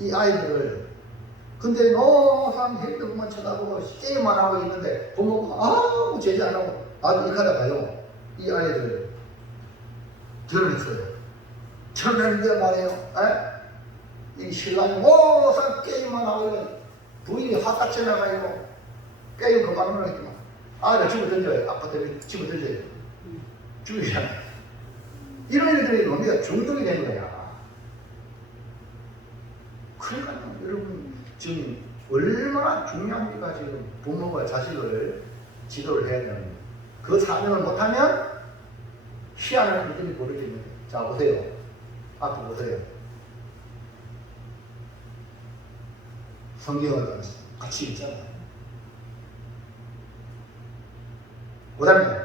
이 아이들을 근데 노상 핸드폰만 쳐다보고 게임만 하고 있는데 부모가 아무 제지 안 하고 나도 이렇게 하다가요 이 아이들 결혼했어요. 결혼했는데 말이에요. 이 신랑이 노상 게임만 하고 있는 부인이 화딱지 나가지고 게임 그만하면 했지만 아이를 집어 던져요. 아파트 집어 던져요. 죽이잖아요. 이런 일들이 우리가 중독이 된 거야. 그러니까 여러분 지금 얼마나 중요합니까? 지금 부모가 자식을 지도를 해야 되는 그 사명을 못하면 희한한 일들이 벌어지는 거예요. 자 보세요. 앞에 보세요. 성경을 같이 읽잖아요. 그 다음에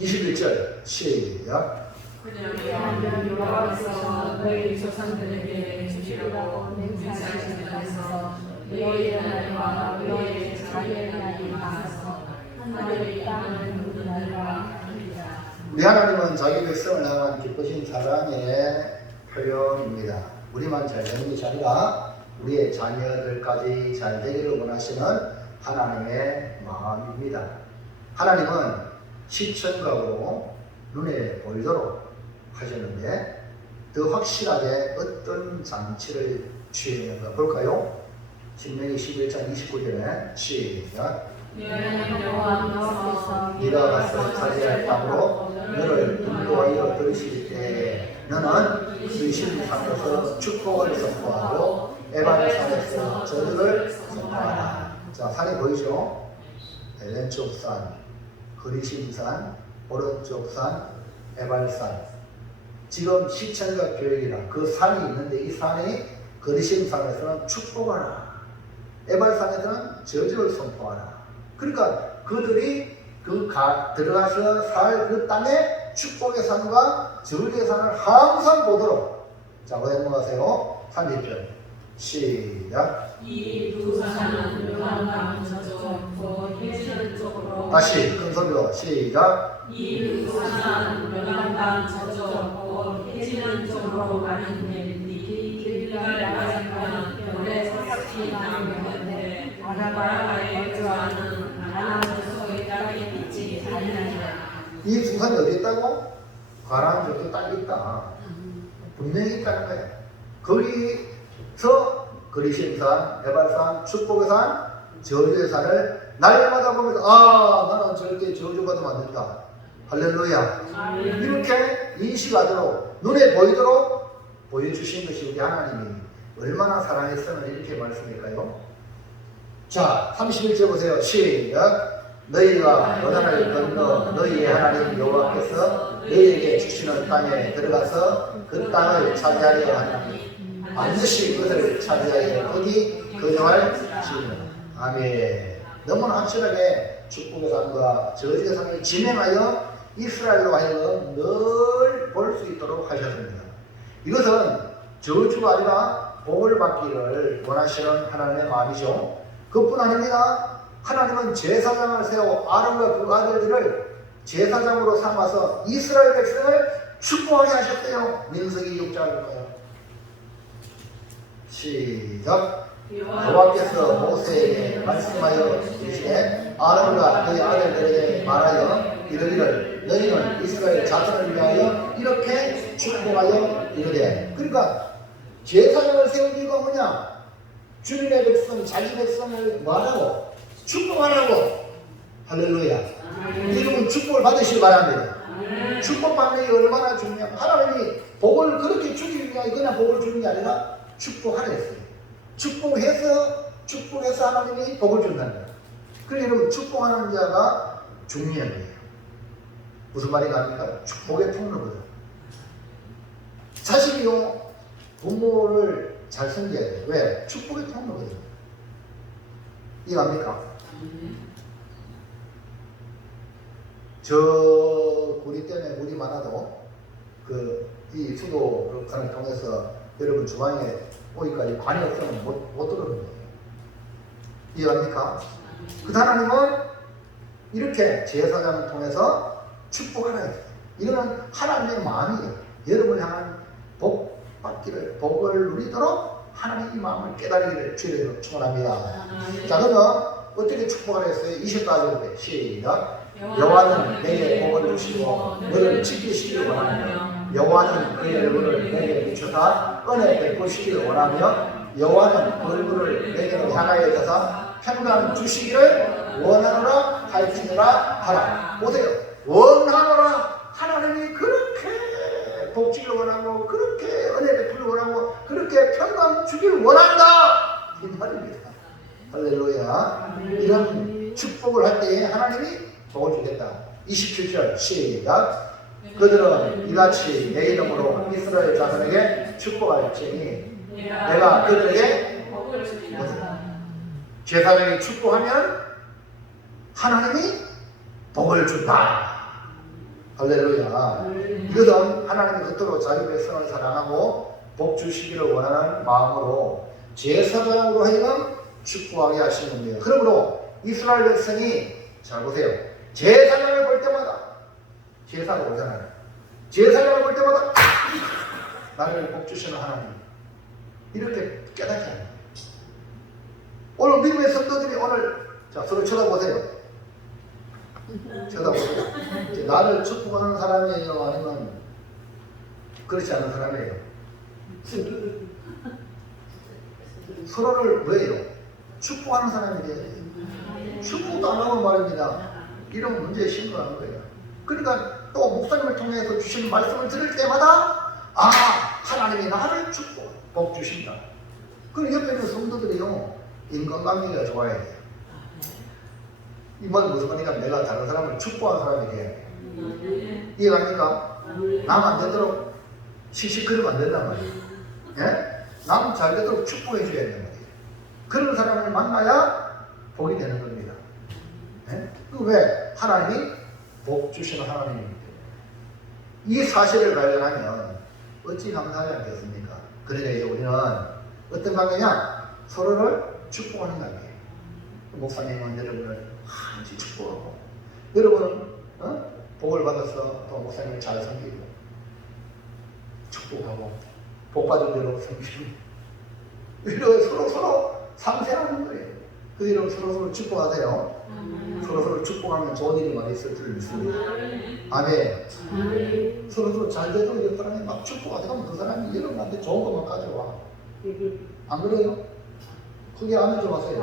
21절 시작. 그냥 여호와께서 너희 조상들에게 주시라고 맹세하시면서 너희의 하나님과 너희의 자녀의 하나님 앞에서 하늘의 땅을 누르느라 합니다. 우리 하나님은 자기 백성을 향한 기쁘신 사랑의 표현입니다. 우리만 잘 되는 것이 아니라 우리의 자녀들까지 잘 되기를 원하시는 하나님의 마음입니다. 하나님은 시청각으로 눈에 보이도록 하셨는데 더 확실하게 어떤 장치를 취했는가 볼까요? 신명기 11장 29절에 시작. 여호와께서 네가 가서 차지할 땅으로 너를 인도하여 들으실 때 너는 그리심 산에서 축복을 선포하고 에발 산에서 저주를 선포하라. 자, 산이 보이죠? 왼쪽 산, 그리심 산, 오른쪽 산, 에발산. 지금 시청각 교육이라 그 산이 있는데 이 산이 그리심 산에서는 축복하라. 에발산에서는 저주를 선포하라. 그러니까 그들이 들어가서 살 그 땅에 축복의 산과 저주의 산을 항상 보도록. 자, 어디 넘어가세요? 30절 시작. 이 두 산은 요단강 저쪽 곧 해지는 쪽으로 다시 큰 소리로 시작. 이 두 산은 요단강 저쪽 곧 해지는 쪽으로 가는 길이 길갈야에서 별의 새싹이 나는 곳에 아라바에 거주하는 가나안 족속의 땅에 있지 아니하니라. 이 두 산이 어디 있다고? 가나안 족속 땅에 있다. 분명히 있다는 거야. 거기서 그리심산, 에발산, 축복의 산, 저주의 산을 날마다 보면서 나는 절대 저주받으면 안 된다. 할렐루야. 이렇게 인식하도록 눈에 보이도록 보여주신 것이 우리 하나님이 얼마나 사랑했으면 이렇게 말씀일까요? 자, 31절 보세요. 시작. 너희가 요단을 건너 너희의 하나님 여호와께서 너희에게 주시는 땅에 들어가서 그 땅을 차지하려 하나니 반드시 그들을 차지하여 거기 거주할지니라. 아멘. 너무나 확실하게 축복의 산과 저주의 산을 진행하여 이스라엘로 하여금 늘 볼 수 있도록 하셨습니다. 이것은 저주가 아니라 복을 받기를 원하시는 하나님의 마음이죠. 그뿐 아닙니다. 하나님은 제사장을 세워 아론과 그 아들들을 제사장으로 삼아서 이스라엘 백성을 축복하게 하셨대요. 민수기 6장을 볼까요? 시작. 여호와께서 모세에게 말씀하여 이르시되 아론과 그의 아들들에게 말하여 이르기를 너희는 이스라엘 자손을 위하여 이렇게 축복하여 이르되. 그러니까 제사장을 세운 이유가 뭐냐? 주님의 백성, 자기 백성을 뭐하라고? 축복하라고. 할렐루야. 여러분 축복을 받으시기 바랍니다. 축복받는 게 얼마나 중요한. 하나님이 복을 그렇게 주기 위하여 그냥 복을 주는 게 아니라 축복하라 했어요. 축복해서 하나님이 복을 준다는 거예요. 그러니까 여러분 축복하는 자가 중요한 거예요. 무슨 말이 갑니까? 축복의 통로거든. 자식이요 부모를 잘 섬겨야 돼요. 왜? 축복의 통로거든. 이해갑니까? 저 우리 때문에 물이 많아도 이 수도를 통해서 여러분 주방에 오니까 관이 없으면 못 들어오는 거예요. 이해합니까? 그 하나님은 이렇게 제사장을 통해서 축복하라 했어요. 이거는 하나님의 마음이에요. 여러분을 향한 복을 누리도록 하나님의 마음을 깨달으기를 주를 축원합니다. 자, 그러면 어떻게 축복을 했어요? 20가지 시작. 여호와는 내게 복을 주시고 너를 지키시기를 원하며 여호와는 그의 얼굴을 내게 비추사 은혜 베푸시기를 원하며 여호와는 그 얼굴을 내게로 향하여 드사 평강 주시기를 원하노라 할지니라 하라. 보세요. 원하노라. 하나님이 그렇게 복지를 원하고 그렇게 은혜 베풀을 원하고 그렇게 평강 주기를 원한다 이 말입니다. 할렐루야. 이런 축복을 할 때에 하나님이 복을 주겠다. 27절 시작. 그들은 이같이 내 이름으로 이스라엘 자손에게 축복할지니 내가 그들에게 제사장이 축복하면 하나님이 복을 준다. 할렐루야. 이것은 하나님이 그토록 자기 백성을 사랑하고 복 주시기를 원하는 마음으로 제사장으로 하여금 축복하게 하시는 겁니다. 그러므로 이스라엘 백성이 잘 보세요. 제사장을 볼 때마다 제사가 오잖아요. 제사장을 볼 때마다 나를 복 주시는 하나님 이렇게 깨닫잖아요. 오늘 믿음의 성도들이 오늘 자 서로 쳐다보세요. 쳐다보세요. 나를 축복하는 사람이에요? 아니면 그렇지 않은 사람이에요? 서로를 왜요? 축복하는 사람이 돼요. 축복도 안 하면 말입니다. 이런 문제에 신고하는 거예요. 그러니까 또 목사님을 통해서 주시는 말씀을 들을 때마다 아 하나님이 나를 축복, 복 주신다. 그럼 옆에 있는 성도들이요 인간관계가 좋아야 돼요. 이 말은 무슨 말이냐? 내가 다른 사람을 축복하는 사람이 돼야 돼요. 이해갑니까? 남 안 되도록 씩씩거리면 안 된단 말이에요. 예? 남 잘 되도록 축복해 줘야 된단 말이에요. 그런 사람을 만나야 복이 되는 겁니다. 예? 왜? 하나님이 복 주시는 하나님이기 때문에. 이 사실을 발견하면 어찌 감사하지 않겠습니까? 그러니까 이제 우리는 어떤 관계냐? 서로를 축복하는 관계예요. 목사님은 여러분을 한지 축복하고 여러분은 복을 받아서 또 목사님을 잘 섬기고 축복하고 복 받은 대로 섬기고 이렇게 서로 상생하는 거예요. 그 이름 서로 축복하세요. 서로 축복하면 좋은 일이 많이 있을 줄 믿습니다. 아멘. 서로 잘 되도 이 사람이 막 축복하면 그 사람이 여러분한테 좋은 것만 가져와. 안 그래요? 그게 아멘 좀 하세요.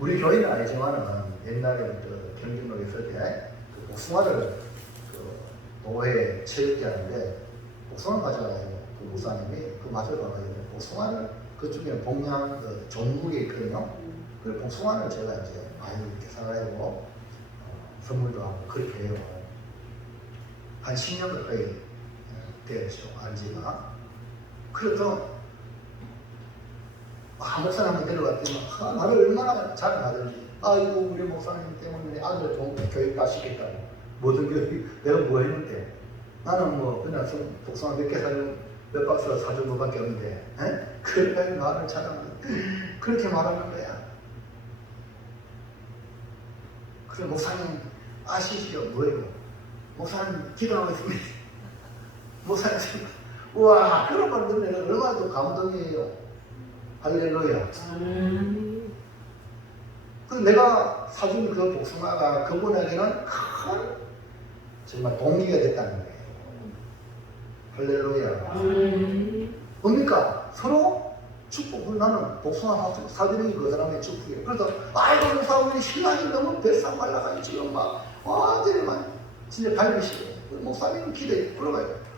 우리 교회는 아니지만은 옛날에 경진로 있을 때 복숭아를 노회 체육회 하는데 복숭아를 가져가요. 그 목사님이 그 맛을 봐가지고 복숭아를 그쪽에 봉양 종국에 있거든요. 그 복숭아를 제가 이제 많이 이렇게 사가지고 선물도 하고 그렇게 해요. 한 10년 가까이 되었죠. 안지가. 그래도 목사님 데려갔더니 나를 얼마나 자랑하든지 아이고 우리 목사님 때문에 아들 좋은 교육 다 시켰다고. 모든 교육 내가 뭐 했는데 나는 뭐 그냥 복숭아 몇 개 사준 몇 박스 사준 것밖에 없는데 그러니까 나를 자랑하는 그렇게 말하는 거야. 그래 목사님 아시죠? 뭐예요? 목사님 기도하고 있습니다. 목사님 우와 그런 말 듣는 내가 얼마나 또 감동이에요. 할렐루야. 그 내가 사준 그 복숭아가 그분에게는 큰 정말 동기가 됐다는 거예요. 할렐루야. 뭡니까? 서로 축복. 나는 복숭아 사주는 그 사람의 축복이에요. 그래서 아이고 목사님 신랑이 너무 뱃살 말라가지고 지금 막 완전히 막 진짜 밟으시고 목사님은 기대 그러가요.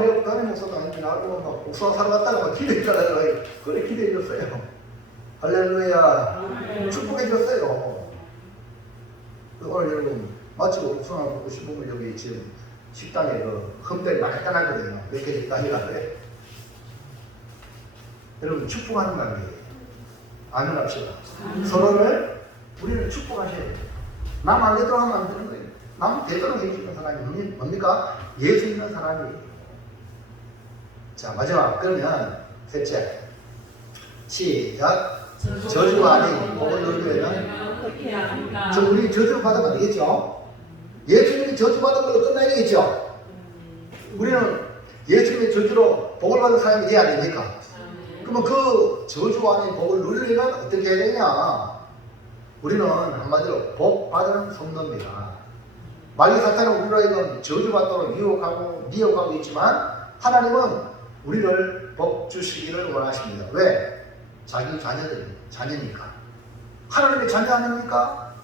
내가 다른 목사도 아닌데 나도 막 복숭아 사러 갔다가 막 기대했잖아요. 그래 기대해줬어요. 할렐루야. 축복해줬어요. 오늘 여러분 마치고 복숭아 먹고 싶으면 여기 지금 식당에 그 흠들이 많이 떠나거든요. 몇 개씩 따니라 그래. 여러분 축복하는 관계예요. 아멘 합시다. 서로를 우리는 축복하셔야 돼요. 남 안 되도록 하면 안 되는 거예요. 남 되도록 해주는 사람이 뭡니까? 예수 있는 사람이에요. 자 마지막 그러면 셋째 시작. 저주가 아닌 복을 누리면 우리 저주 받으면 안 되겠죠? 예수님이 저주 받은 걸로 끝나야 되겠죠? 우리는 예수님의 저주로 복을 받은 사람이 돼야 안 됩니까? 그러면 그 저주 안에 복을 누리려면 어떻게 해야 되냐? 우리는 한마디로 복 받은 성도입니다. 마귀 사탄은 우리로 하여금 저주받도록 미혹하고 있지만 하나님은 우리를 복 주시기를 원하십니다. 왜? 자기 자녀니까. 하나님의 자녀 아닙니까?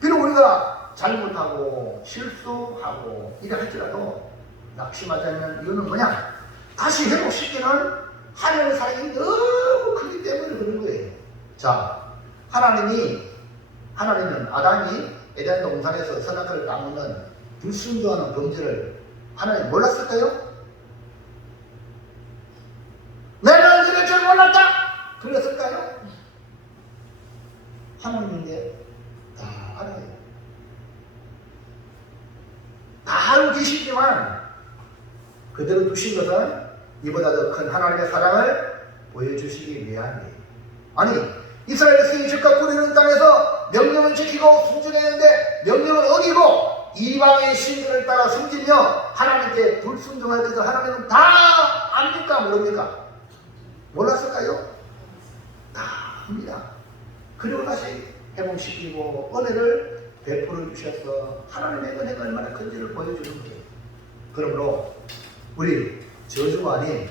비록 우리가 잘못하고 실수하고 이래 할지라도 낙심하지 않는 이유는 뭐냐? 다시 회복시키는 하나님의 사랑이 너무 크기 때문에 그런 거예요. 자, 하나님은 아담이 에덴 동산에서 선악과를 따먹는 불순종하는 범죄를 하나님 몰랐을까요? 내가 이럴 줄 몰랐다! 그랬을까요? 하나님인데 다 알아요. 다 알고 계시지만 그대로 두신 것은 이보다 더 큰 하나님의 사랑을 보여주시기 위함이에요. 아니, 이스라엘 백성이 즉각 꾸리는 땅에서 명령을 지키고 순종했는데 명령을 어기고 이방의 신들을 따라 숨기며 하나님께 불순종할 것을 하나님은 다 압니까? 모릅니까? 몰랐을까요? 다 압니다. 그리고 다시 회복시키고 은혜를 베풀어 주셔서 하나님의 은혜가 얼마나 큰지를 보여주는 거예요. 그러므로 우리 저주가 아닌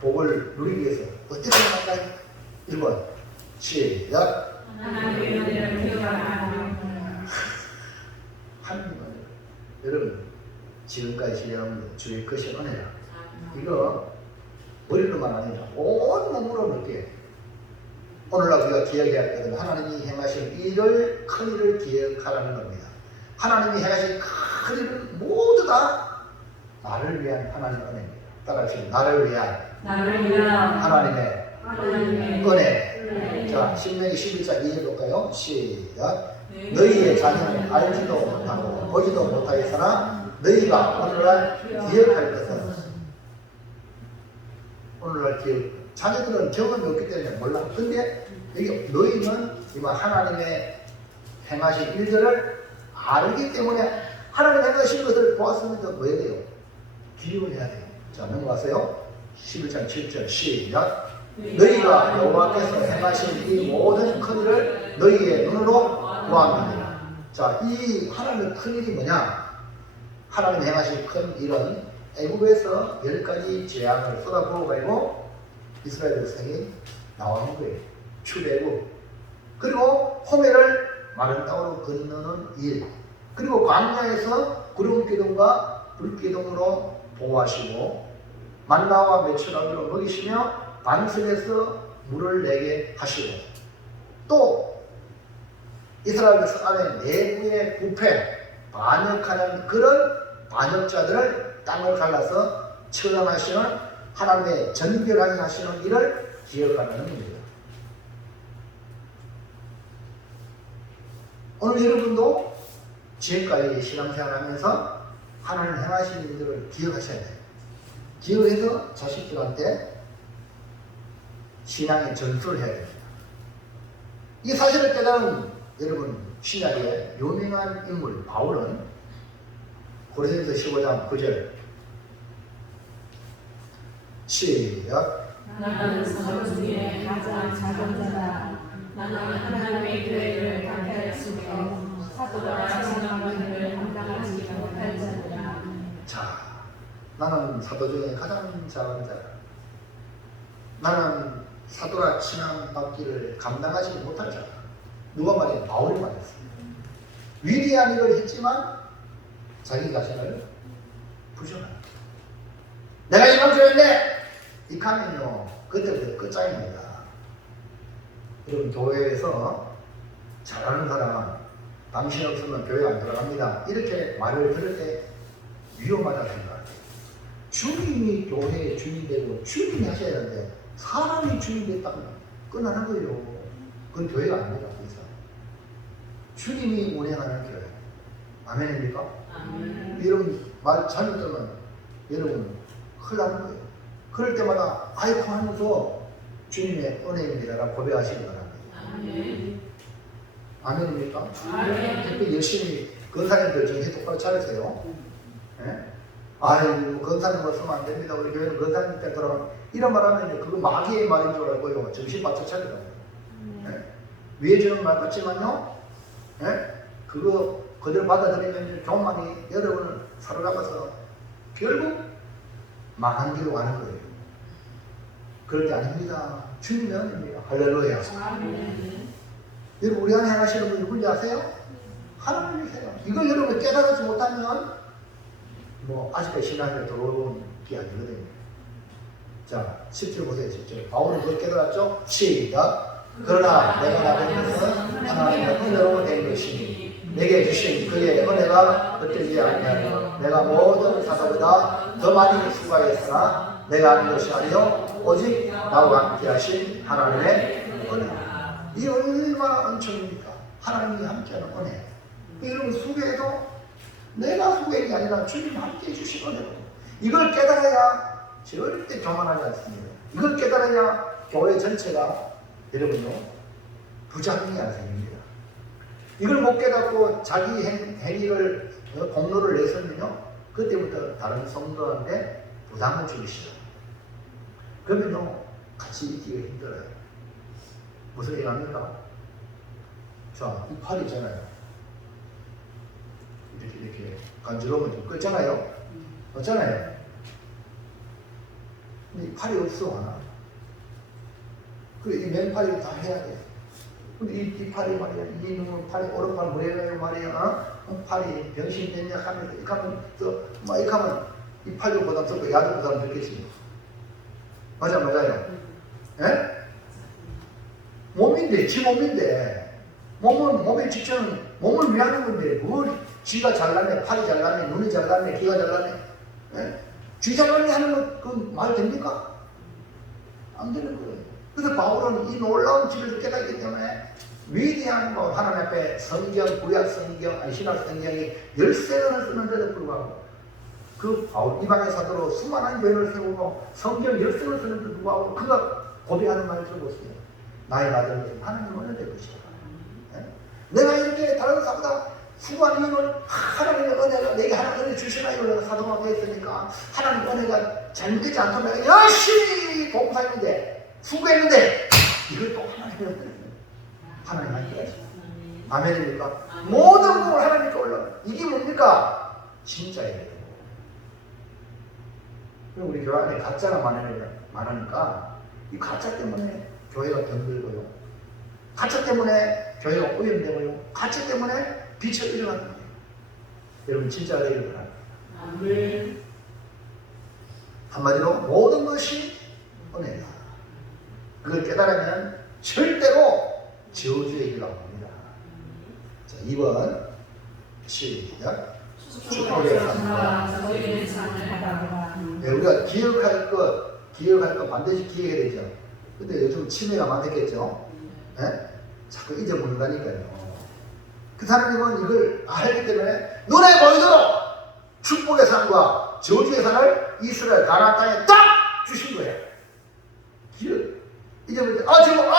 복을 누리기 위해서 어떻게 할까요? 1번 시작. 하나님의 은혜를 기억하라. 하나님의 은혜. 여러분 지금까지 지내온 주의 크신 은혜라. 이거 머리로만 아니라 온 몸으로 느껴요. 오늘날 우리가 기억해야 할 것은 하나님이 행하신 일을 큰 일을 기억하라는 겁니다. 하나님이 행하신 큰 일은 모두 다 나를 위한 하나님의 은혜입니다. 따라하시죠. 나를 위한 하나님의 은혜. 자, 신명기 11장 2절 볼까요? 시작. 너희의 자녀는 알지도 못하고 보지도 못하였으나 너희가 오늘날 기억할 것은 오늘날 기억. 자녀들은 경험이 없기 때문에 몰라. 근데 여기 너희는 이만 하나님의 행하신 일들을 알기 때문에 하나님 행하신 것을 보았으면 더 뭐 해야 돼요? 기억해야 돼요. 자, 넘어가세요. 11장 7절 시작. 너희가 여호와께서 행하신 이 모든 큰 일을 너희의 눈으로 보았느니라. 자, 이 하나님의 큰 일이 뭐냐? 하나님 행하신 큰 일은 애굽에서 10가지 재앙을 쏟아부어 가지고 이스라엘 백성이 나오는 거예요. 출애굽. 그리고 호메를 마른 땅으로 건너는 일. 그리고 광야에서 구름기둥과 불기둥으로 보호하시고 만나와 메추라기로 먹이시며 반석에서 물을 내게 하시고 또 이스라엘 백성 안에 내부의 부패, 반역하는 그런 반역자들을 땅을 갈라서 처단하시는 하나님의 전결하게 하시는 일을 기억하는 겁니다. 오늘 여러분도 지금까지 신앙생활하면서 하나님 행하신 일들을 기억하셔야 돼요. 기억해서 자식들한테 신앙의 전수를 해야 됩니다. 이 사실을 깨달은 여러분 신약의 유명한 인물 바울은 고린도서 15장 9절 시작. 나는 성도 중에 가장 작은 자다. 나는 하나님의 교회를 강퇴하였으며 사도라 생각하기를 감당하지 못할 자니라. 자, 나는 사도 중에 가장 작은 자다. 나는 사도라 칭함받기를 감당하지 못할 자다. 누가 말해? 바울이 말했습니다. 위대한 일을 했지만 자기 자신을 부정한다. 내가 이방주였네. 이 가면요 그때부터 끝장입니다. 여러분 교회에서 잘하는 사람 당신 없으면 교회 안 들어갑니다. 이렇게 말을 들을 때 위험하다 생각해요. 주님이 교회의 주님 되고 주님이 하셔야 되는데 사람이 주님 됐다면 끝나는 거예요. 그건 교회가 아닙니다. 주님이 운행하는 교회. 아멘입니까? 아멘. 여러분 말 잘못 들으면 여러분 큰일 나는 거예요. 그럴 때마다 아이고 하면서 주님의 은혜입니다라고 고백하시기 바랍니다. 아멘. 아멘입니까? 아멘. 특히 열심히 근사님들 정신 똑바로 차리세요. 네? 아유, 건사님을 쓰면 안 됩니다. 우리 교회는 건사님 때 그러면 이런 말 하면 그거 마귀의 말인 줄 알고요. 정신 바짝 차리라. 위에 주는 말 같지만요. 그거 그대로 받아들이면 교만이 여러분을 사로잡아서 결국 망한 길로 가는 거예요. 그럴 게 아닙니다. 주님의 은혜입니다. 할렐루야. 여러분 우리 안에 하시는 분이 누군지 아세요? 하나님이세요. 이걸 여러분 깨달지 못하면 아직까지 신앙에 들어온 게 아니거든요. 자, 10절 보세요. 10절. 바울은 그걸 깨달았죠? 시작. 그러나 내가 나된 것은 하나님의 은혜로 된 것이니 내게 주신 그의 은혜가 헛되지 아니하며 내가 모든 사도보다 더 많이 수고하였으나 내가 하는 것이 아니요 오직 나와 함께 하신 하나님의 은혜. 이 얼마나 엄청입니까? 하나님이 함께하는 은혜. 여러분 수고해도 내가 수고한 게 아니라 주님 함께 해주신 은혜로 이걸 깨달아야 절대 교만하지 않습니다. 이걸 깨달아야 교회 전체가 여러분요 부작용이 안 생깁니다. 이걸 못 깨닫고 자기 행위를 공로를 내서면요 그때부터 다른 성도한테 부담을 주기 시작합니다. 그러면요 같이 있기가 힘들어요. 무슨 얘기합니까? 자, 이 팔 있잖아요. 이렇게 간지러우면 좀 끄잖아요. 없잖아요. 근데 이 팔이 없어 하나. 그래 이 맨팔이 다 해야 돼. 근데 이 팔이 말이야, 이 놈은 팔이 오른팔 무례가요 말이야. 팔이 병신됐냐 하면서 이렇게 하면 이렇게 하면 이 팔도 부담스럽고 야도 부담스럽겠지. 맞아요. 예? 몸인데, 지 몸인데, 몸의 직전은 몸을 위하는 건데, 뭘 쥐가 잘났네, 팔이 잘났네, 눈이 잘났네, 귀가 잘났네, 예? 쥐 잘났네 하는 거, 그 말 됩니까? 안 되는 거예요. 그래서 바울은 이 놀라운 진리를 깨닫기 때문에 위대한 하나님 앞에 성경, 구약 성경, 신약 성경이 13권을 쓰는데도 불구하고 그 바울 이방의 사도로 수많은 교회를 세우고 성경 13권을 쓰는데도 불구하고 그가 고백하는 말을 들어보세요. 나의 아들은 하나님 은혜 될 것이다. 내가 이렇게 다른 사보다 수고한 이유는 하나님의 은혜가 내게 하나님 은혜 주시나요? 내가 사도가 되었으니까 하나님 은혜가 잘못되지 않도록 내가 열심히 봉사했는데 수고했는데 이걸 또 하나님의 은혜 하나님 함께 아멘입니까? 모든 걸 하나님께 올려 이게 뭡니까? 진짜예요. 그리고 우리 교회 안에 가짜가 많으니까 이 가짜 때문에 교회가 병들고요. 가짜 때문에 교회가 오염되고요. 가짜 때문에 빛을 잃어가는 거예요. 여러분 진짜 되기를 바랍니다. 한마디로 모든 것이 은혜다. 그걸 깨달으면 절대로 저주의 길을 합니다. 자, 2번 시작. 축복의 산과 우리가 기억할 것 반드시 기억해야 되죠. 근데 요즘 치매가 많겠죠. 자꾸 잊어버린다니까요. 그 사람님은 이걸 알기 때문에 눈에 보이도록 축복의 산과 저주의 산을 이스라엘 가나안 땅에 딱 주신 거예요. 잊어버릴 때 지금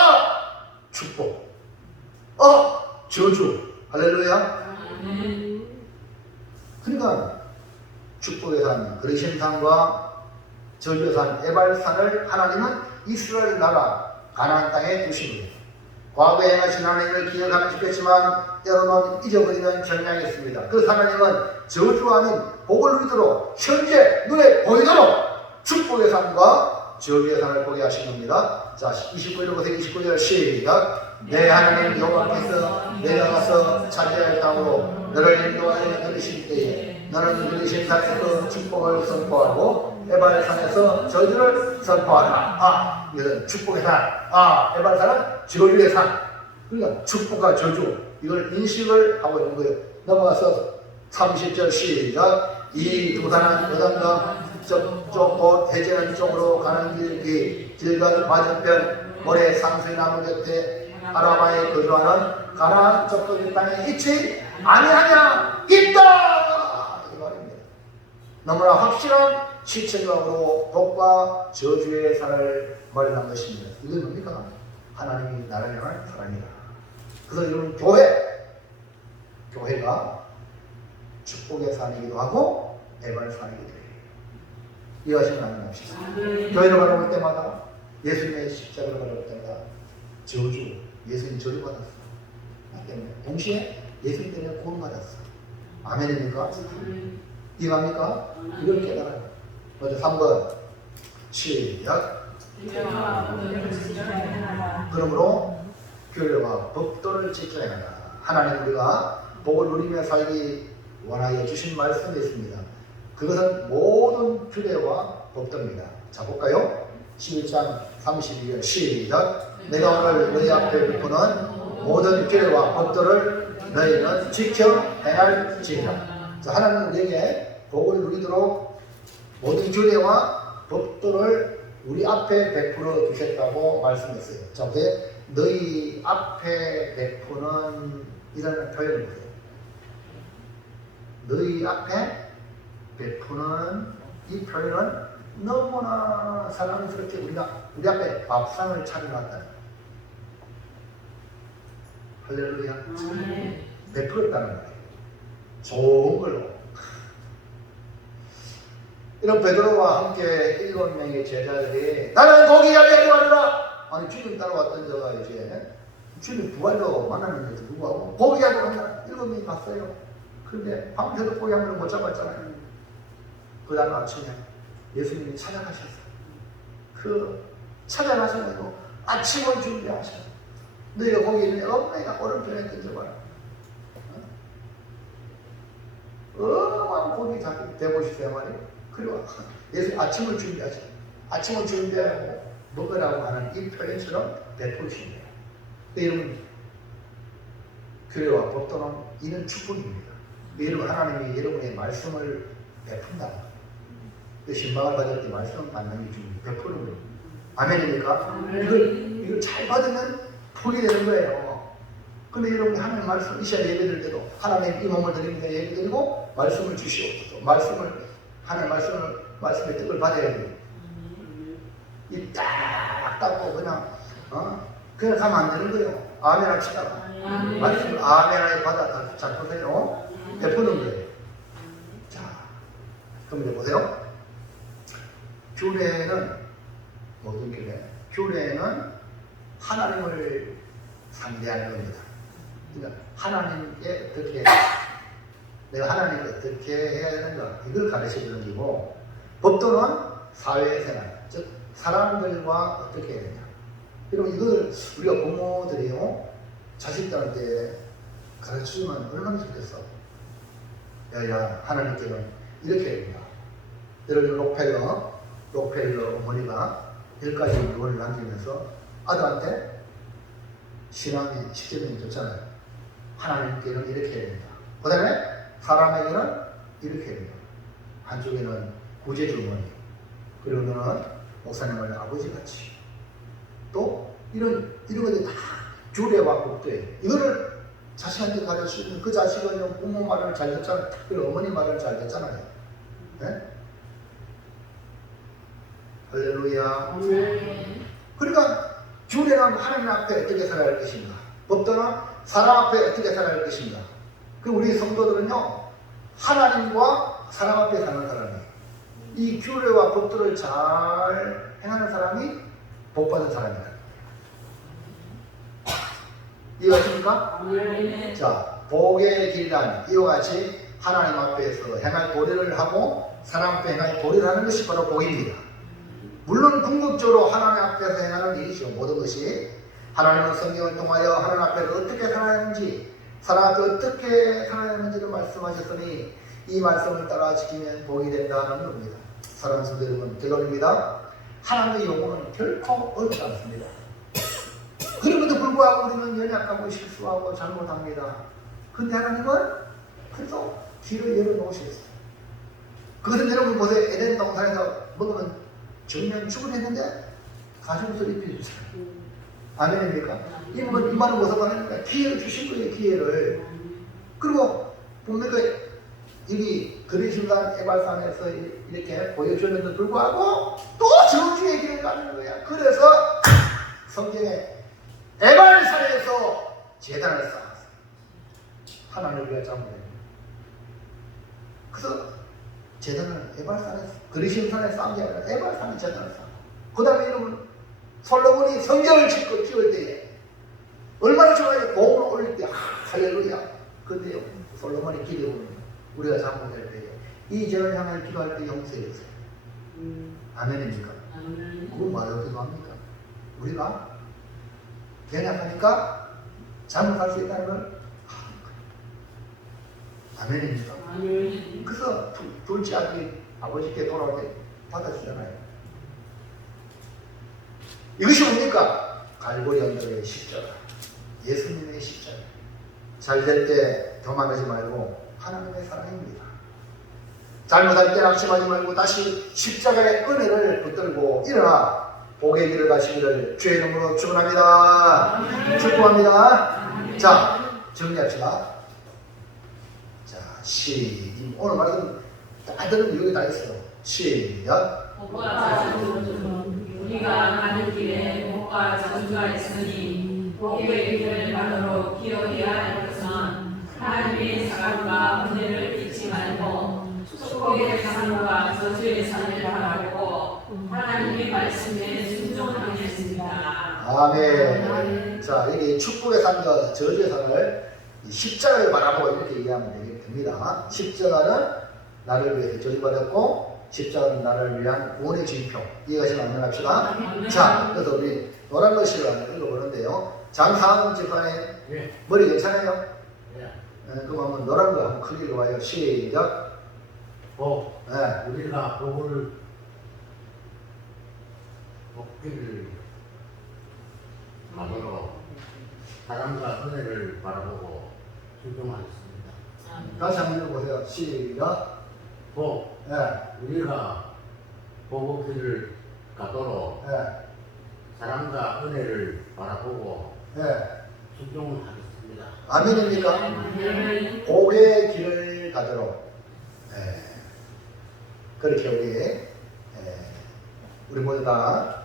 축복 저주 할렐루야. 그러니까 축복의 산 그리심 산과 저주의 산 에발산을 하나님은 이스라엘 나라 가나안 땅에 두신 거예요. 과거에 행하신 하나님을 기억하면 좋겠지만 때로는 잊어버리면 전량했습니다. 그래서 하나님은 저주 아닌 복을 누리도록 현재 눈에 보이도록 축복의 산과 저주의 산을 보게 하신 겁니다. 자, 29절 보세요. 29절 시작. 내 하나님 여호와께서 내가 가서 차지할 땅으로 너를 인도하여 들으실 때에 너는 들으신 산에서 축복을 선포하고 에발산에서 저주를 선포하라. 이것은 축복의 산. 에발산은 저주의 산. 그러니까 축복과 저주 이걸 인식을 하고 있는 거예요. 넘어가서 30절 시작. 이 두 산은 요단강 저쪽 곧 해제는 쪽으로 가는 길 길갈 맞은편 모래 상수의 나무 곁에 아라바에 거주하는 가나안 족속의 땅에 있지 아니하냐 있다 이 말입니다. 너무나 확실한 시청각으로 복과 저주의 산을 마련한 것입니다. 이건 뭡니까? 하나님이 나를 향한 사랑이다. 그래서 여러분 교회가 축복의 산이기도 하고 에발 산이기도 해요. 이해하시면 안 합시다. 교회를 바라볼 때마다 예수님의 십자가를 바라볼 때마다 저주, 예수님 저주 받았어. 때문에 동시에 예수님 때문에 구원받았어. 아멘입니까? 이해합니까? 이걸 깨달아요. 먼저 3번 시작. 그러므로 규례와 법도를 지켜야 한다. 하나님 우리가 복을 누리며 살기 원하여 주신 말씀이 있습니다. 그것은 모든 규례와 법도입니다. 자 볼까요? 11장 32절 시작. 내가 오늘 너희 앞에 베푸는 모든 규례와 법도를 너희는 지켜 행할지니라. 자, 하나님은 우리에게 복을 누리도록 모든 규례와 법도를 우리 앞에 베풀어 주셨다고 말씀했어요. 자, 너희 앞에 베푸는 이라는 표현을 보세요. 너희 앞에 베푸는 이 표현은 너무나 사랑스럽게 우리가 우리 앞에 밥상을 차려놨다는 할렐루야. 베풀었다는 거예요. 좋은 걸로. 이런 베드로와 함께 7명의 제자들이 나는 고기가 되려하리라. 아니 주님 따라왔던 자가 이제 주님 부활로 만났는데도 불구하고 고기하고 한다. 7명이 갔어요. 그런데 밤새도 고기 한 번을 못 잡았잖아요. 그 다음 아침에 예수님이 찾아가셨어요. 그 찾아가셔가지고 아침을 준비하셔. 너희가 거기 있는 엄마가 오른편에 던져봐라. 어마어마한 고기 잡히 대보시세요 말이에요. 그리고 예수 아침을 준비하셔. 아침을 준비하고 먹으라고 하는 이 표현처럼 베푸신 거예요. 여러분 규례와 법도는 이런 축복입니다. 여러분 하나님이 여러분의 말씀을 베푼다. 신방을 받을 때 말씀 받는 게 좀 베푸는 거예요. 아멘입니까? 이걸 잘 받으면 복이 되는 거예요. 근데 여러분이 하나님 말씀 이 시간에 예배 드릴 때도 하나님 이 몸을 드립니다 예배 드리고 말씀을 주시옵소서. 하나님 말씀의 뜻을 받아야 돼요. 이 딱 닦고 그냥 가면 안 되는 거예요. 아멘 합시다. 말씀을 아멘하게 받아 잡으세요. 베푸는 거예요. 자, 그럼 이제 보세요. 규례는 모든 규례. 규례는 하나님을 상대하는 겁니다. 그러니까 하나님께 어떻게 내가 하나님께 어떻게 해야 되는가 이걸 가르쳐 주는 거고, 법도는 사회생활, 즉 사람들과 어떻게 해야 되냐. 여러분 이걸 우리가 부모들이요 자식들한테 가르쳐 주면 얼마나 좋겠어. 야야 하나님께는 이렇게 해야 된다. 여러분 록펠러 어머니가 10가지 유언을 남기면서 아들한테 신앙의 시점이 줬잖아요. 하나님께는 이렇게 해야 된다. 그 다음에 사람에게는 이렇게 해야 된다. 한쪽에는 구제주머니, 그리고 너는 목사님을 아버지같이, 또 이런 것들이 다 규례와 법도예요. 이거를 자식한테 가르치면 그 자식은 부모 말을 잘 듣잖아요. 그리고 어머니 말을 잘 듣잖아요. 네? 할렐루야. 그러니까 규례는 하나님 앞에 어떻게 살아야 할 것인가, 법도는 사람 앞에 어떻게 살아야 할 것인가. 그 우리 성도들은요 하나님과 사람 앞에 사는 사람이에요. 이 규례와 법도를 잘 행하는 사람이 복받은 사람이다. 이해하십니까? 자, 복의 길이란 이와 같이 하나님 앞에서 행할 도리를 하고 사람 앞에 행할 도리를 하는 것이 바로 복입니다. 물론 궁극적으로 하나님 앞에서 행하는 일이죠. 모든 것이 하나님은 성경을 통하여 하나님 앞에서 어떻게 살아야 하는지, 사람 앞에 어떻게 살아야 하는지를 말씀하셨으니 이 말씀을 따라 지키면 복이 된다는 겁니다. 사랑하는 성도 여러분, 결론입니다. 하나님의 요구는 결코 어렵지 않습니다. 그럼에도 불구하고 우리는 연약하고 실수하고 잘못합니다. 근데 하나님은 그래도 길을 열어놓으셨어요. 그것은 여러분 보세요. 에덴 동산에서 먹으면 정면 죽으랬는데 가죽옷을 입혀주세요. 아멘입니까? 이만은 무슨 말입니까? 기회를 주신 거예요. 기회를. 그리고 보니까 여기 그런 순간 에발산에서 이렇게 보여주는데도 불구하고 또 저주의 길을 가는 거야. 그래서 성경에 에발산에서 제단을 쌓았어요. 하나님을 위해 잡으려고. 그래서 재단을 에발산에 그리심산에 쌓은 게 아니라 에발산에 재단을 쌓아. 그 다음에 이러면 솔로몬이 성전을 지을 때에 얼마나 좋아요. 공을 올릴 때 할렐루야. 근데요 솔로몬이 기도하는 우리가 잘못할 때에 이 재단을 향해 기도할 때 용서해주세요. 아멘입니까? 그건 말로 기도합니까? 우리가 연약하니까 잘못할 수 있다는 걸 아멘입니까? 그래서 둘째 아들이 아버지께 돌아올 때 받아주잖아요. 이것이 뭡니까? 갈보리 언덕의 십자가, 예수님의 십자가. 잘 될 때 교만하지 말고 하나님의 사랑입니다. 잘못할 때 낙심하지 말고 다시 십자가의 은혜를 붙들고 일어나 복의 길을 가시기를 주의 이름으로 축원합니다. 축복합니다. 자, 정리합시다. 자, 오늘 말씀 다 들으면 여기 다 있어요. 시작. 복과 저주 우리가 가는 길에 복과 저주가 있으니 복의 길을 가도록 기억해야 할 것은 하나님의 사랑과 은혜를 잊지 말고 축복의 산과 저주의 산을 바라보고 하나님의 말씀에 순종하겠습니다. 아멘. 자, 여기 축복의 산과 저주의 산을 십자가를 바라보고 이렇게 이해하면 됩니다. 십자가는 나를 위해서 저주받았고 십자가는 나를 위한 구원의 징표. 이해가시면 안녕합시다. 자, 그래서 우리 노란 글씨를 하나 읽어보는데요. 장사하는 집안에 머리 괜찮아요? 그럼 한번 노란 거 한번 크게 읽어봐요. 시작. 우리가 복기를 가도록 사랑과 은혜를 바라보고 순종하겠습니다. 다시 한번 읽어보세요. 시작. 우리가 복기를 가도록 사랑과 은혜를 바라보고 순종하겠습니다. 아멘입니까? 복의 길을 가도록. 그렇게 우리 모두 다